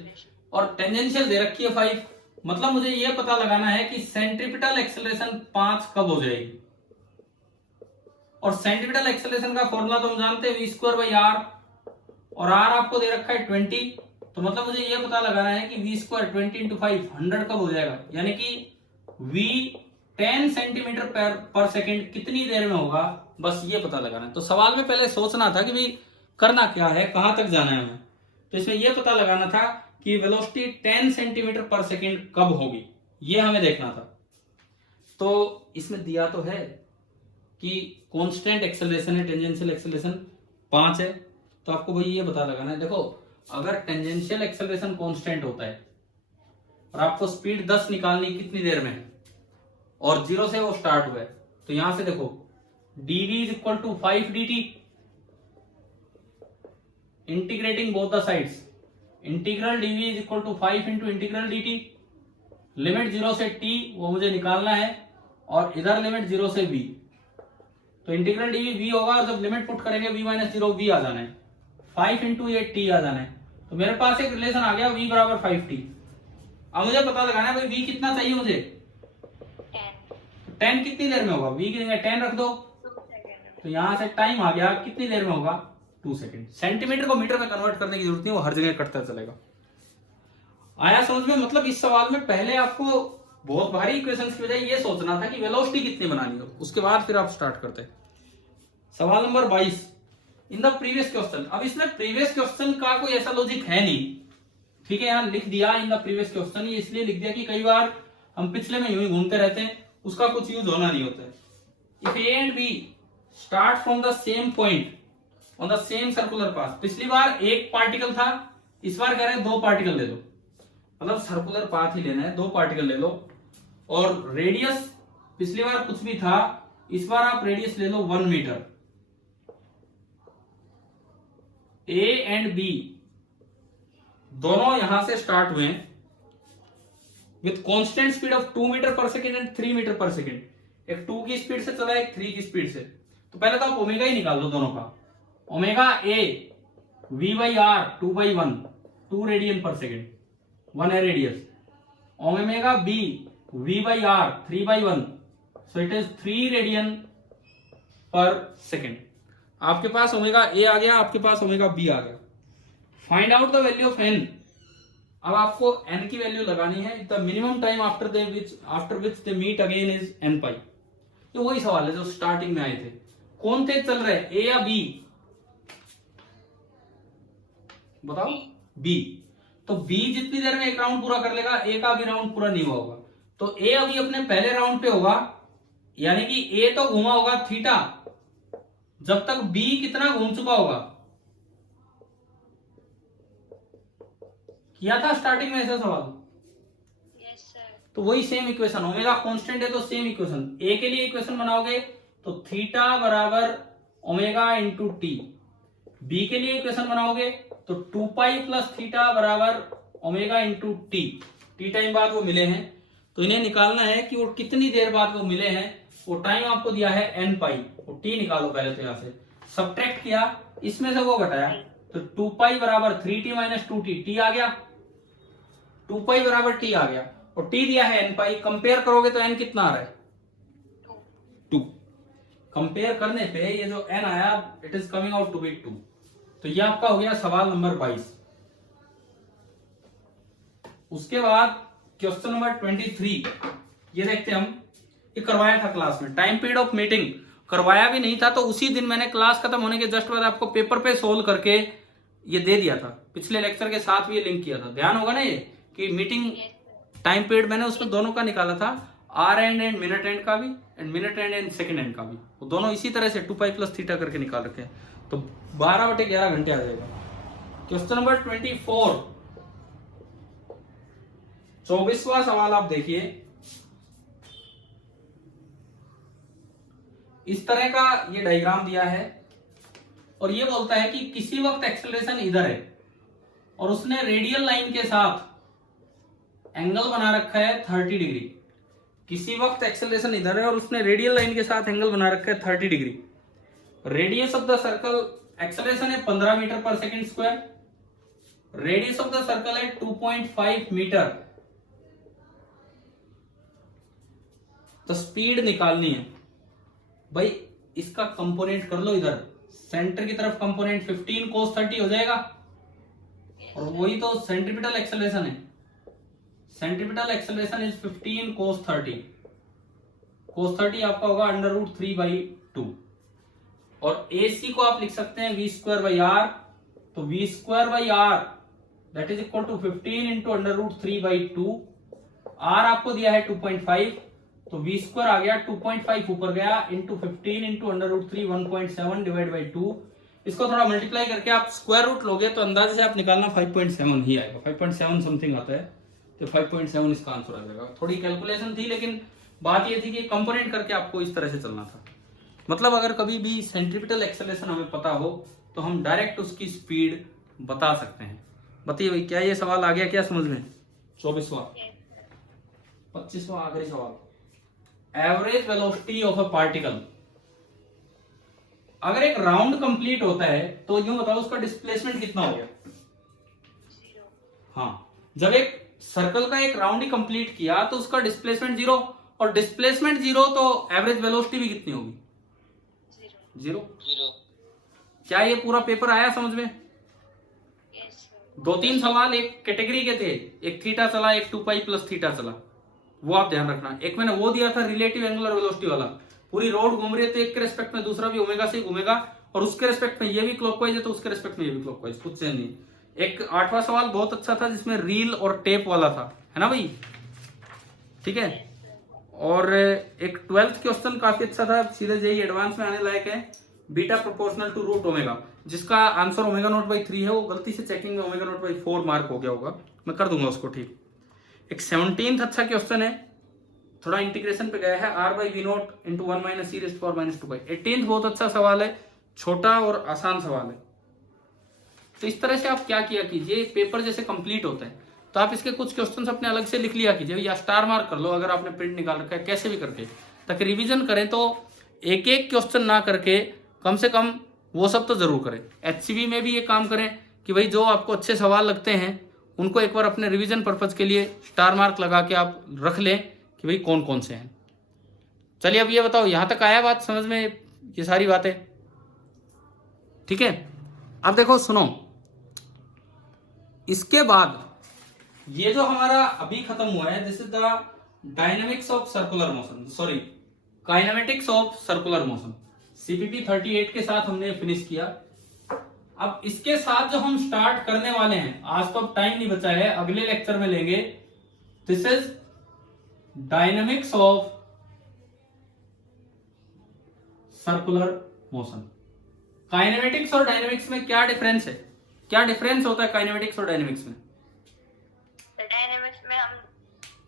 और टेंजेंशियल दे रखी है 5। मतलब मुझे यह पता लगाना है कि सेंट्रीपिटल एक्सेलरेशन 5 कब हो जाएगी। और सेंट्रीपिटल एक्सेलरेशन का फॉर्मूला तो हम जानते हैं v²/r, और r आपको दे रखा है 20। तो मतलब मुझे यह पता लगाना है कि v² 20 × 5 100 कब हो जाएगा, यानी कि v 10 सेंटीमीटर पर सेकेंड कितनी देर में होगा, बस ये पता लगाना है। तो सवाल में पहले सोचना था कि भाई करना क्या है, कहां तक जाना है हमें। तो इसमें यह पता लगाना था कि वेलोसिटी 10 सेंटीमीटर पर सेकेंड कब होगी, ये हमें देखना था। तो इसमें दिया तो है कि कांस्टेंट एक्सेलरेशन है, टेंजेंशियल एक्सेलरेशन 5 है, तो आपको भाई ये पता लगाना है। देखो अगर टेंजेंशियल एक्सेलरेशन कांस्टेंट होता है और आपको स्पीड 10 निकालनी कितनी देर में है और 0 से वो स्टार्ट हुआ है, तो यहां से देखो dv = 5 dt, integrating both the sides, integral dv = 5 × integral dt, limit 0 से t वो मुझे निकालना है और इधर लिमिट 0 से v, तो इंटीग्रल dv v होगा और जब लिमिट पुट करेंगे v - 0 v आ जाना है, 5 × ये t आ जाना है। तो मेरे पास एक रिलेशन आ गया v = 5t। अब मुझे पता लगाना है भाई v कितना चाहिए मुझे, 10 कितनी देर में होगा, v की जगह 10 रख दो, तो यहां से टाइम आ गया कितनी देर में होगा, 2 सेकेंड। सेंटीमीटर को मीटर में कन्वर्ट करने की जरूरत नहीं, वो हर जगह कटता चलेगा। आया समझ में? मतलब इस सवाल में पहले आपको बहुत भारी इक्वेशन की बजाय ये सोचना था कि वेलोसिटी कितनी बनानी हो, उसके बाद फिर आप स्टार्ट करते। सवाल number 22, in the previous question. अब इसमें प्रीवियस क्वेश्चन का कोई ऐसा लॉजिक है नहीं, ठीक है, यहां लिख दिया इन द प्रीवियस क्वेश्चन, ये इसलिए लिख दिया कि कई बार हम पिछले में यूं ही घूमते रहते हैं, उसका कुछ यूज होना नहीं होता है। If a and b start from the same point on the same circular path, पिछली बार एक पार्टिकल था, इस बार कह रहे हैं 2 पार्टिकल ले लो, मतलब सर्कुलर पाथ ही लेना है, 2 पार्टिकल ले लो, और रेडियस पिछली बार कुछ भी था, इस बार आप रेडियस ले लो 1 मीटर। ए एंड बी दोनों यहां से स्टार्ट हुए with constant speed of 2 metre per second and 3 metre per second. एक 2 की स्पीड से चला, एक 3 की स्पीड से। तो पहले तो आप ओमेगा ही निकाल दो दोनों का। Omega A v/r 2/1, 2 radian per second, 1 है radius. Omega B v/r 3/1, so it is 3 radian per second. आपके पास ओमेगा ए आ गया, आपके पास ओमेगा बी आ गया। Find out the value of N. अब आपको n की वैल्यू लगानी है। The minimum time after which they meet again is n pi. तो वही सवाल है जो स्टार्टिंग में आए थे। कौन तेज चल रहे हैं, ए या बी? बताओ, बी। तो बी जितनी देर में एक राउंड पूरा कर लेगा, ए का भी राउंड पूरा नहीं हुआ होगा। तो ए अभी अपने पहले राउंड पे होगा, यानी कि ए तो घूमा होगा थीटा, जब तक बी कितना घूम चुका होगा। किया था स्टार्टिंग में ऐसा सवाल? Yes sir. तो वही सेम इक्वेशन, ओमेगा कांस्टेंट है तो सेम इक्वेशन। ए के लिए इक्वेशन बनाओगे तो थीटा बराबर ओमेगा इंटू टी। बी के लिए इक्वेशन बनाओगे तो 2 पाई प्लस थीटा बराबर omega into T. T time बाद वो मिले हैं, तो इन्हें निकालना है कि वो कितनी देर बाद वो मिले हैं। वो टाइम आपको दिया है n पाई, वो टी निकालो पहले, तो यहाँ से सब्ट्रैक्ट किया, इसमें से वो घटाया, तो 2 पाई बराबर 3t माइनस 2t, टी आ गया, 2 पाई बराबर टी आ गया, और टी दिया है n पाई। कंपेयर करोगे तो n कितना आ रहा है? 2। कंपेयर करने पे ये जो n आया, it is coming out to be 2। तो ये आपका हो गया सवाल नंबर 22। उसके बाद क्वेश्चन नंबर 23, ये देखते हैं हम। ये करवाया था क्लास में, टाइम पीरियड ऑफ मीटिंग करवाया भी नहीं था, तो उसी दिन मैंने क्लास खत्म होने के जस्ट बाद आपको पेपर पे सोल्व करके ये दे दिया था। पिछले लेक्चर के साथ भी ये लिंक किया था, ध्यान होगा ना ये कि मीटिंग टाइम पीरियड मैंने उसमें दोनों का निकाला था, आर एंड मिनट एंड का भी, and minute and second and का भी, वो दोनों इसी तरह से 2 पाई प्लस थीटा करके निकाल रखे हैं। तो 12/11 घंटे आ जाएगा। क्वेश्चन नंबर 24, 24वां सवाल आप देखिए। इस तरह का ये डायग्राम दिया है और ये बोलता है कि किसी वक्त एक्सेलरेशन इधर है और उसने रेडियल लाइन के साथ एंगल बना रखा है 30 डिग्री। किसी वक्त एक्सेलरेशन इधर है और उसने रेडियल लाइन के साथ एंगल बना रखा है 30 degree. Radius of the circle, acceleration है 15 मीटर पर second square, radius of the circle है 2.5 मीटर। तो स्पीड निकालनी है भाई, इसका कंपोनेंट कर लो इधर, सेंटर की तरफ कंपोनेंट 15 cos 30 हो जाएगा, और वही तो सेंट्रीपिटल एक्सेलरेशन है। Centripetal acceleration is 15 cos 30। cos 30 आपका होगा √3/2, और AC को आप लिख सकते हैं v²/r। तो v²/r that is equal to 15 into √3/2। r आपको दिया है 2.5, तो v² आ गया 2.5 ऊपर गया इंटू 15 इंटू √3 1.7 डिवाइड बाई 2। इसको थोड़ा मल्टीप्लाई करके आप स्क्वायर रूट लोगे तो अंदाजे से आप निकालना 5.7 ही आएगा, 5.7 समथिंग आता है, तो 5.7 इसका आंसर आ जाएगा। थोड़ी कैलकुलेशन थी, लेकिन बात ये थी कि कंपोनेंट करके आपको इस तरह से चलना था। मतलब अगर कभी भी सेंट्रीपिटल एक्सेलरेशन हमें पता हो तो हम डायरेक्ट उसकी स्पीड बता सकते हैं। बताइए भाई, क्या ये सवाल आ गया क्या समझ में? 24वां। 25वां आखिरी सवाल, average velocity of a particle. अगर एक राउंड कंप्लीट होता है तो यूं बताओ उसका डिस्प्लेसमेंट कितना हो गया? 0। हाँ, जब एक सर्कल का एक राउंड ही कंप्लीट किया तो उसका डिस्प्लेसमेंट 0, और डिस्प्लेसमेंट 0 तो एवरेज वेलोसिटी भी कितनी होगी? 0। क्या ये पूरा पेपर आया समझ में? 2-3 सवाल एक कैटेगरी के थे, एक थीटा चला, एक 2 पाई प्लस थीटा चला, वो आप ध्यान रखना। एक मैंने वो दिया था रिलेटिव एंगुलर वेलोसिटी वाला, पूरी रोड घूम रही है तो एक के रेस्पेक्ट में दूसरा भी ओमेगा से घूमेगा, और उसके रेस्पेक्ट में ये भी क्लॉकवाइज है तो उसके रेस्पेक्ट में ये भी क्लॉकवाइज, कुछ चेंज नहीं। एक 8वां सवाल बहुत अच्छा था जिसमें रील और टेप वाला था, है ना भाई? ठीक है। और एक 12th क्वेश्चन काफी अच्छा था, सीधे जेई एडवांस में आने लायक है, beta proportional to root omega, जिसका आंसर ω0/3 है। वो गलती से चेकिंग में ω0/4 मार्क हो गया होगा, मैं कर दूंगा उसको ठीक। एक 17th अच्छा क्वेश्चन है, थोड़ा इंटीग्रेशन पे गया है, r/v0 इंटू 1 - e⁻²। 18th बहुत अच्छा सवाल है, छोटा और आसान सवाल है। तो इस तरह से आप क्या किया कीजिए, पेपर जैसे कंप्लीट होता है तो आप इसके कुछ क्वेश्चंस अपने अलग से लिख लिया कीजिए, या स्टार मार्क कर लो अगर आपने प्रिंट निकाल रखा है, कैसे भी करके, ताकि रिवीजन करें तो एक एक क्वेश्चन ना करके कम से कम वो सब तो जरूर करें। HCV में भी ये काम करें कि भाई जो आपको अच्छे सवाल लगते हैं उनको एक बार अपने रिवीजन पर्पज के लिए स्टार मार्क लगा के आप रख लें कि भाई कौन कौन से हैं। चलिए अब ये बताओ, यहां तक आया बात समझ में, ये सारी बातें ठीक है? अब देखो सुनो, इसके बाद ये जो हमारा अभी खत्म हुआ है, this is the dynamics of circular motion, sorry kinematics of circular motion. CPP 38 के साथ हमने फिनिश किया। अब इसके साथ जो हम स्टार्ट करने वाले हैं, आज तो अब टाइम नहीं बचा है, अगले लेक्चर में लेंगे, this is dynamics of circular motion. Kinematics और डायनेमिक्स में क्या डिफरेंस है? क्या डिफरेंस होता है काइनेमेटिक्स और डायनेमिक्स में? डायनेमिक्स में हम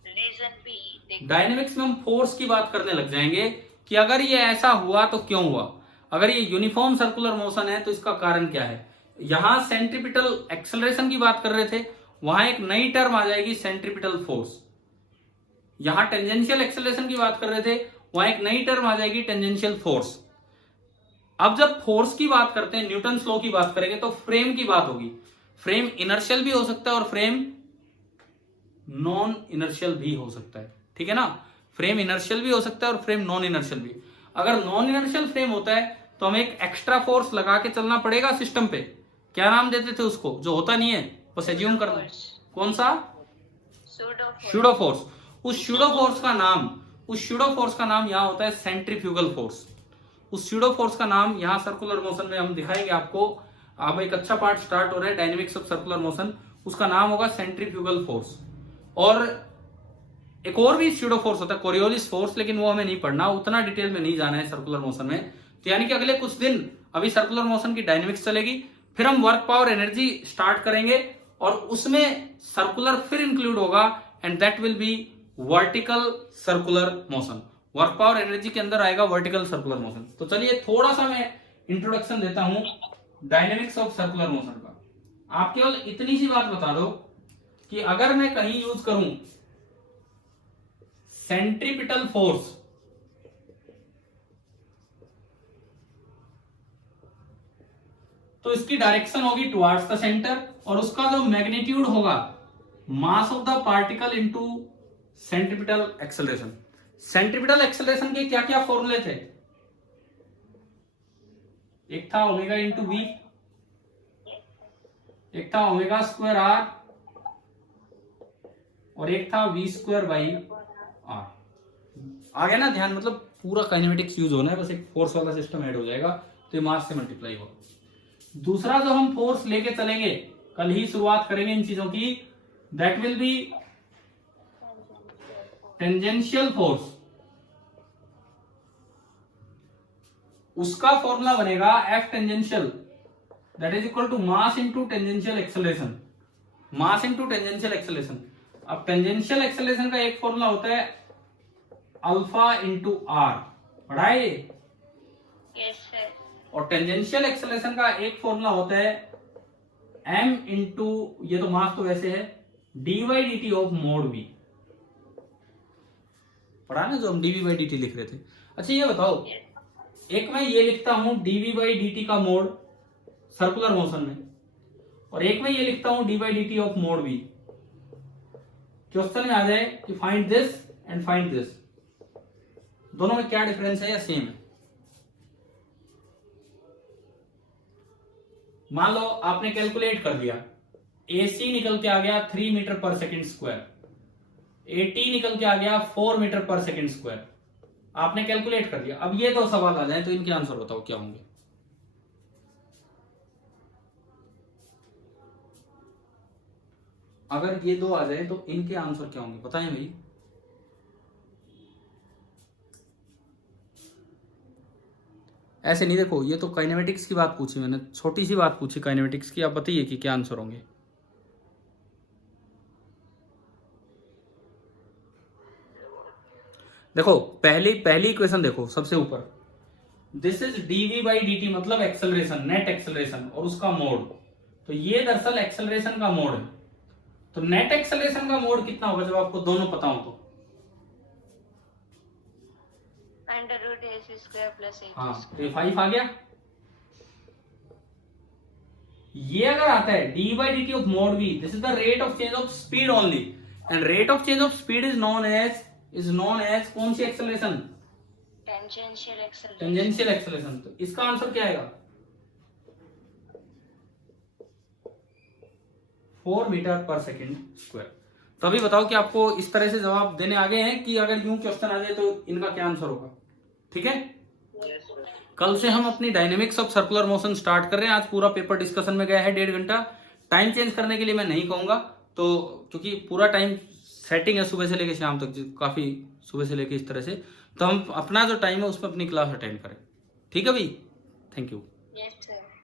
रीजन भी देखते, डायनेमिक्स में हम फोर्स की बात करने लग जाएंगे कि अगर ये ऐसा हुआ तो क्यों हुआ, अगर ये यूनिफॉर्म सर्कुलर मोशन है तो इसका कारण क्या है। यहां सेंट्रीपिटल एक्सेलरेशन की बात कर रहे थे, वहां एक नई टर्म आ जाएगी सेंट्रीपिटल फोर्स। यहां टेंजेंशियल एक्सेलरेशन की बात कर रहे थे, वहां एक नई टर्म आ जाएगी टेंजेंशियल फोर्स। अब जब फोर्स की बात करते हैं, न्यूटन लॉ की बात करेंगे, तो फ्रेम की बात होगी। फ्रेम इनर्शियल भी हो सकता है और फ्रेम नॉन इनर्शियल भी हो सकता है, ठीक है ना। फ्रेम इनर्शियल भी हो सकता है और फ्रेम नॉन इनर्शियल भी। अगर नॉन इनर्शियल फ्रेम होता है तो हमें एक एक्स्ट्रा फोर्स लगा के चलना पड़ेगा सिस्टम पे। क्या नाम देते थे उसको, जो होता नहीं है, बस एज्यूम करना है। कौन सा? Pseudo force. उस स्यूडो फोर्स का नाम यहाँ होता है सेंट्रीफ्यूगल फोर्स। उस स्यूडो फोर्स का नाम यहाँ सर्कुलर मोशन में हम दिखाएंगे आपको। अब एक अच्छा पार्ट स्टार्ट हो रहा है, डायनेमिक्स ऑफ सर्कुलर मोशन। उसका नाम होगा सेंट्रीफ्यूगल फोर्स। और एक और भी स्यूडो फोर्स होता है, कोरियोलिस फोर्स, लेकिन वो हमें नहीं पढ़ना, उतना डिटेल में नहीं जाना है सर्कुलर मोशन में। तो यानी कि अगले कुछ दिन अभी सर्कुलर मोशन की डायनेमिक्स चलेगी, फिर हम वर्क पावर एनर्जी स्टार्ट करेंगे और उसमें सर्कुलर फिर इंक्लूड होगा, and that will B vertical circular motion. Work power energy के अंदर आएगा वर्टिकल सर्कुलर मोशन। तो चलिए थोड़ा सा मैं इंट्रोडक्शन देता हूं डायनेमिक्स ऑफ सर्कुलर मोशन का। आप केवल इतनी सी बात बता दो कि अगर मैं कहीं यूज करूं सेंट्रीपिटल फोर्स, तो इसकी डायरेक्शन होगी टुवर्ड्स द सेंटर, और उसका जो मैग्नीट्यूड होगा mass of the particle into centripetal acceleration. Centripetal acceleration के क्या क्या फॉर्मूले थे? एक था ओमेगा इंटू वी, एक था ओमेगा स्क्वायर आर, और एक था वी स्क्वायर बाई आर। आ गया ना ध्यान? मतलब पूरा काइनेमेटिक्स यूज होना है, बस एक फोर्स वाला सिस्टम ऐड हो जाएगा, तो ये मास से मल्टीप्लाई होगा। दूसरा जो हम फोर्स लेके चलेंगे, कल ही शुरुआत करेंगे इन चीजों की, that will be tangential force. उसका फॉर्मूला बनेगा F tangential, that is equal to mass into tangential acceleration. Mass into tangential acceleration. अब टेंजेंशियल एक्सेलरेशन का एक फॉर्मूला होता है अल्फा इंटू आर, पढ़ा है ये? Yes sir. और टेंजेंशियल एक्सेलरेशन का एक फॉर्मूला होता है m इंटू, ये तो मास तो वैसे है, dy dt of mode v। पढ़ा ना जो हम dv by dt लिख रहे थे। अच्छा ये बताओ, एक मैं ये लिखता हूं dv by dt का मोड सर्कुलर मोशन में, और एक मैं ये लिखता हूं dy by dt of mode v। Question में आ जाए कि find this and find this, दोनों में क्या डिफरेंस है या सेम है? मान लो आपने कैलकुलेट कर दिया, AC निकल के आ गया 3 metre per second square, AT निकल के आ गया 4 मीटर पर सेकेंड स्क्वायर। आपने कैलकुलेट कर दिया। अब ये दो सवाल आ जाए तो इनके आंसर बताओ क्या होंगे? अगर ये दो आ जाए तो इनके आंसर क्या होंगे बताएं भाई। ऐसे नहीं, देखो ये तो काइनेमेटिक्स की बात पूछी मैंने, छोटी सी बात पूछी काइनेमेटिक्स की, आप बताइए कि क्या आंसर होंगे। देखो पहली इक्वेशन देखो सबसे ऊपर, this is dv by dt मतलब एक्सेलरेशन, नेट एक्सेलरेशन और उसका मोड। तो ये दरअसल एक्सेलरेशन का मोड है। तो नेट एक्सेलरेशन का मोड कितना होगा जब आपको दोनों पता हो तो? हाँ, तो ये 5 आ गया। ये अगर आता है D by D T of mod V, this is the rate of change of speed only, and rate of change of speed is known as कौन सी एक्सेलरेशन? Tangential acceleration. तो इसका आंसर क्या आएगा? 4 मीटर पर सेकेंड स्क्वायर। तो अभी बताओ कि आपको इस तरह से जवाब देने आगे हैं कि अगर यूं क्वेश्चन आ जाए तो इनका क्या आंसर होगा? ठीक है। कल से हम अपनी dynamics of circular motion start कर रहे हैं। आज पूरा पेपर डिस्कशन में गया है 1.5 घंटा। टाइम चेंज करने के लिए मैं नहीं कहूंगा, तो क्योंकि पूरा टाइम सेटिंग है सुबह से लेकर शाम तक, काफी सुबह से लेकर इस तरह से, तो हम अपना जो टाइम है उसमें अपनी क्लास अटेंड करें। ठीक है भाई, थैंक यू। Yes sir.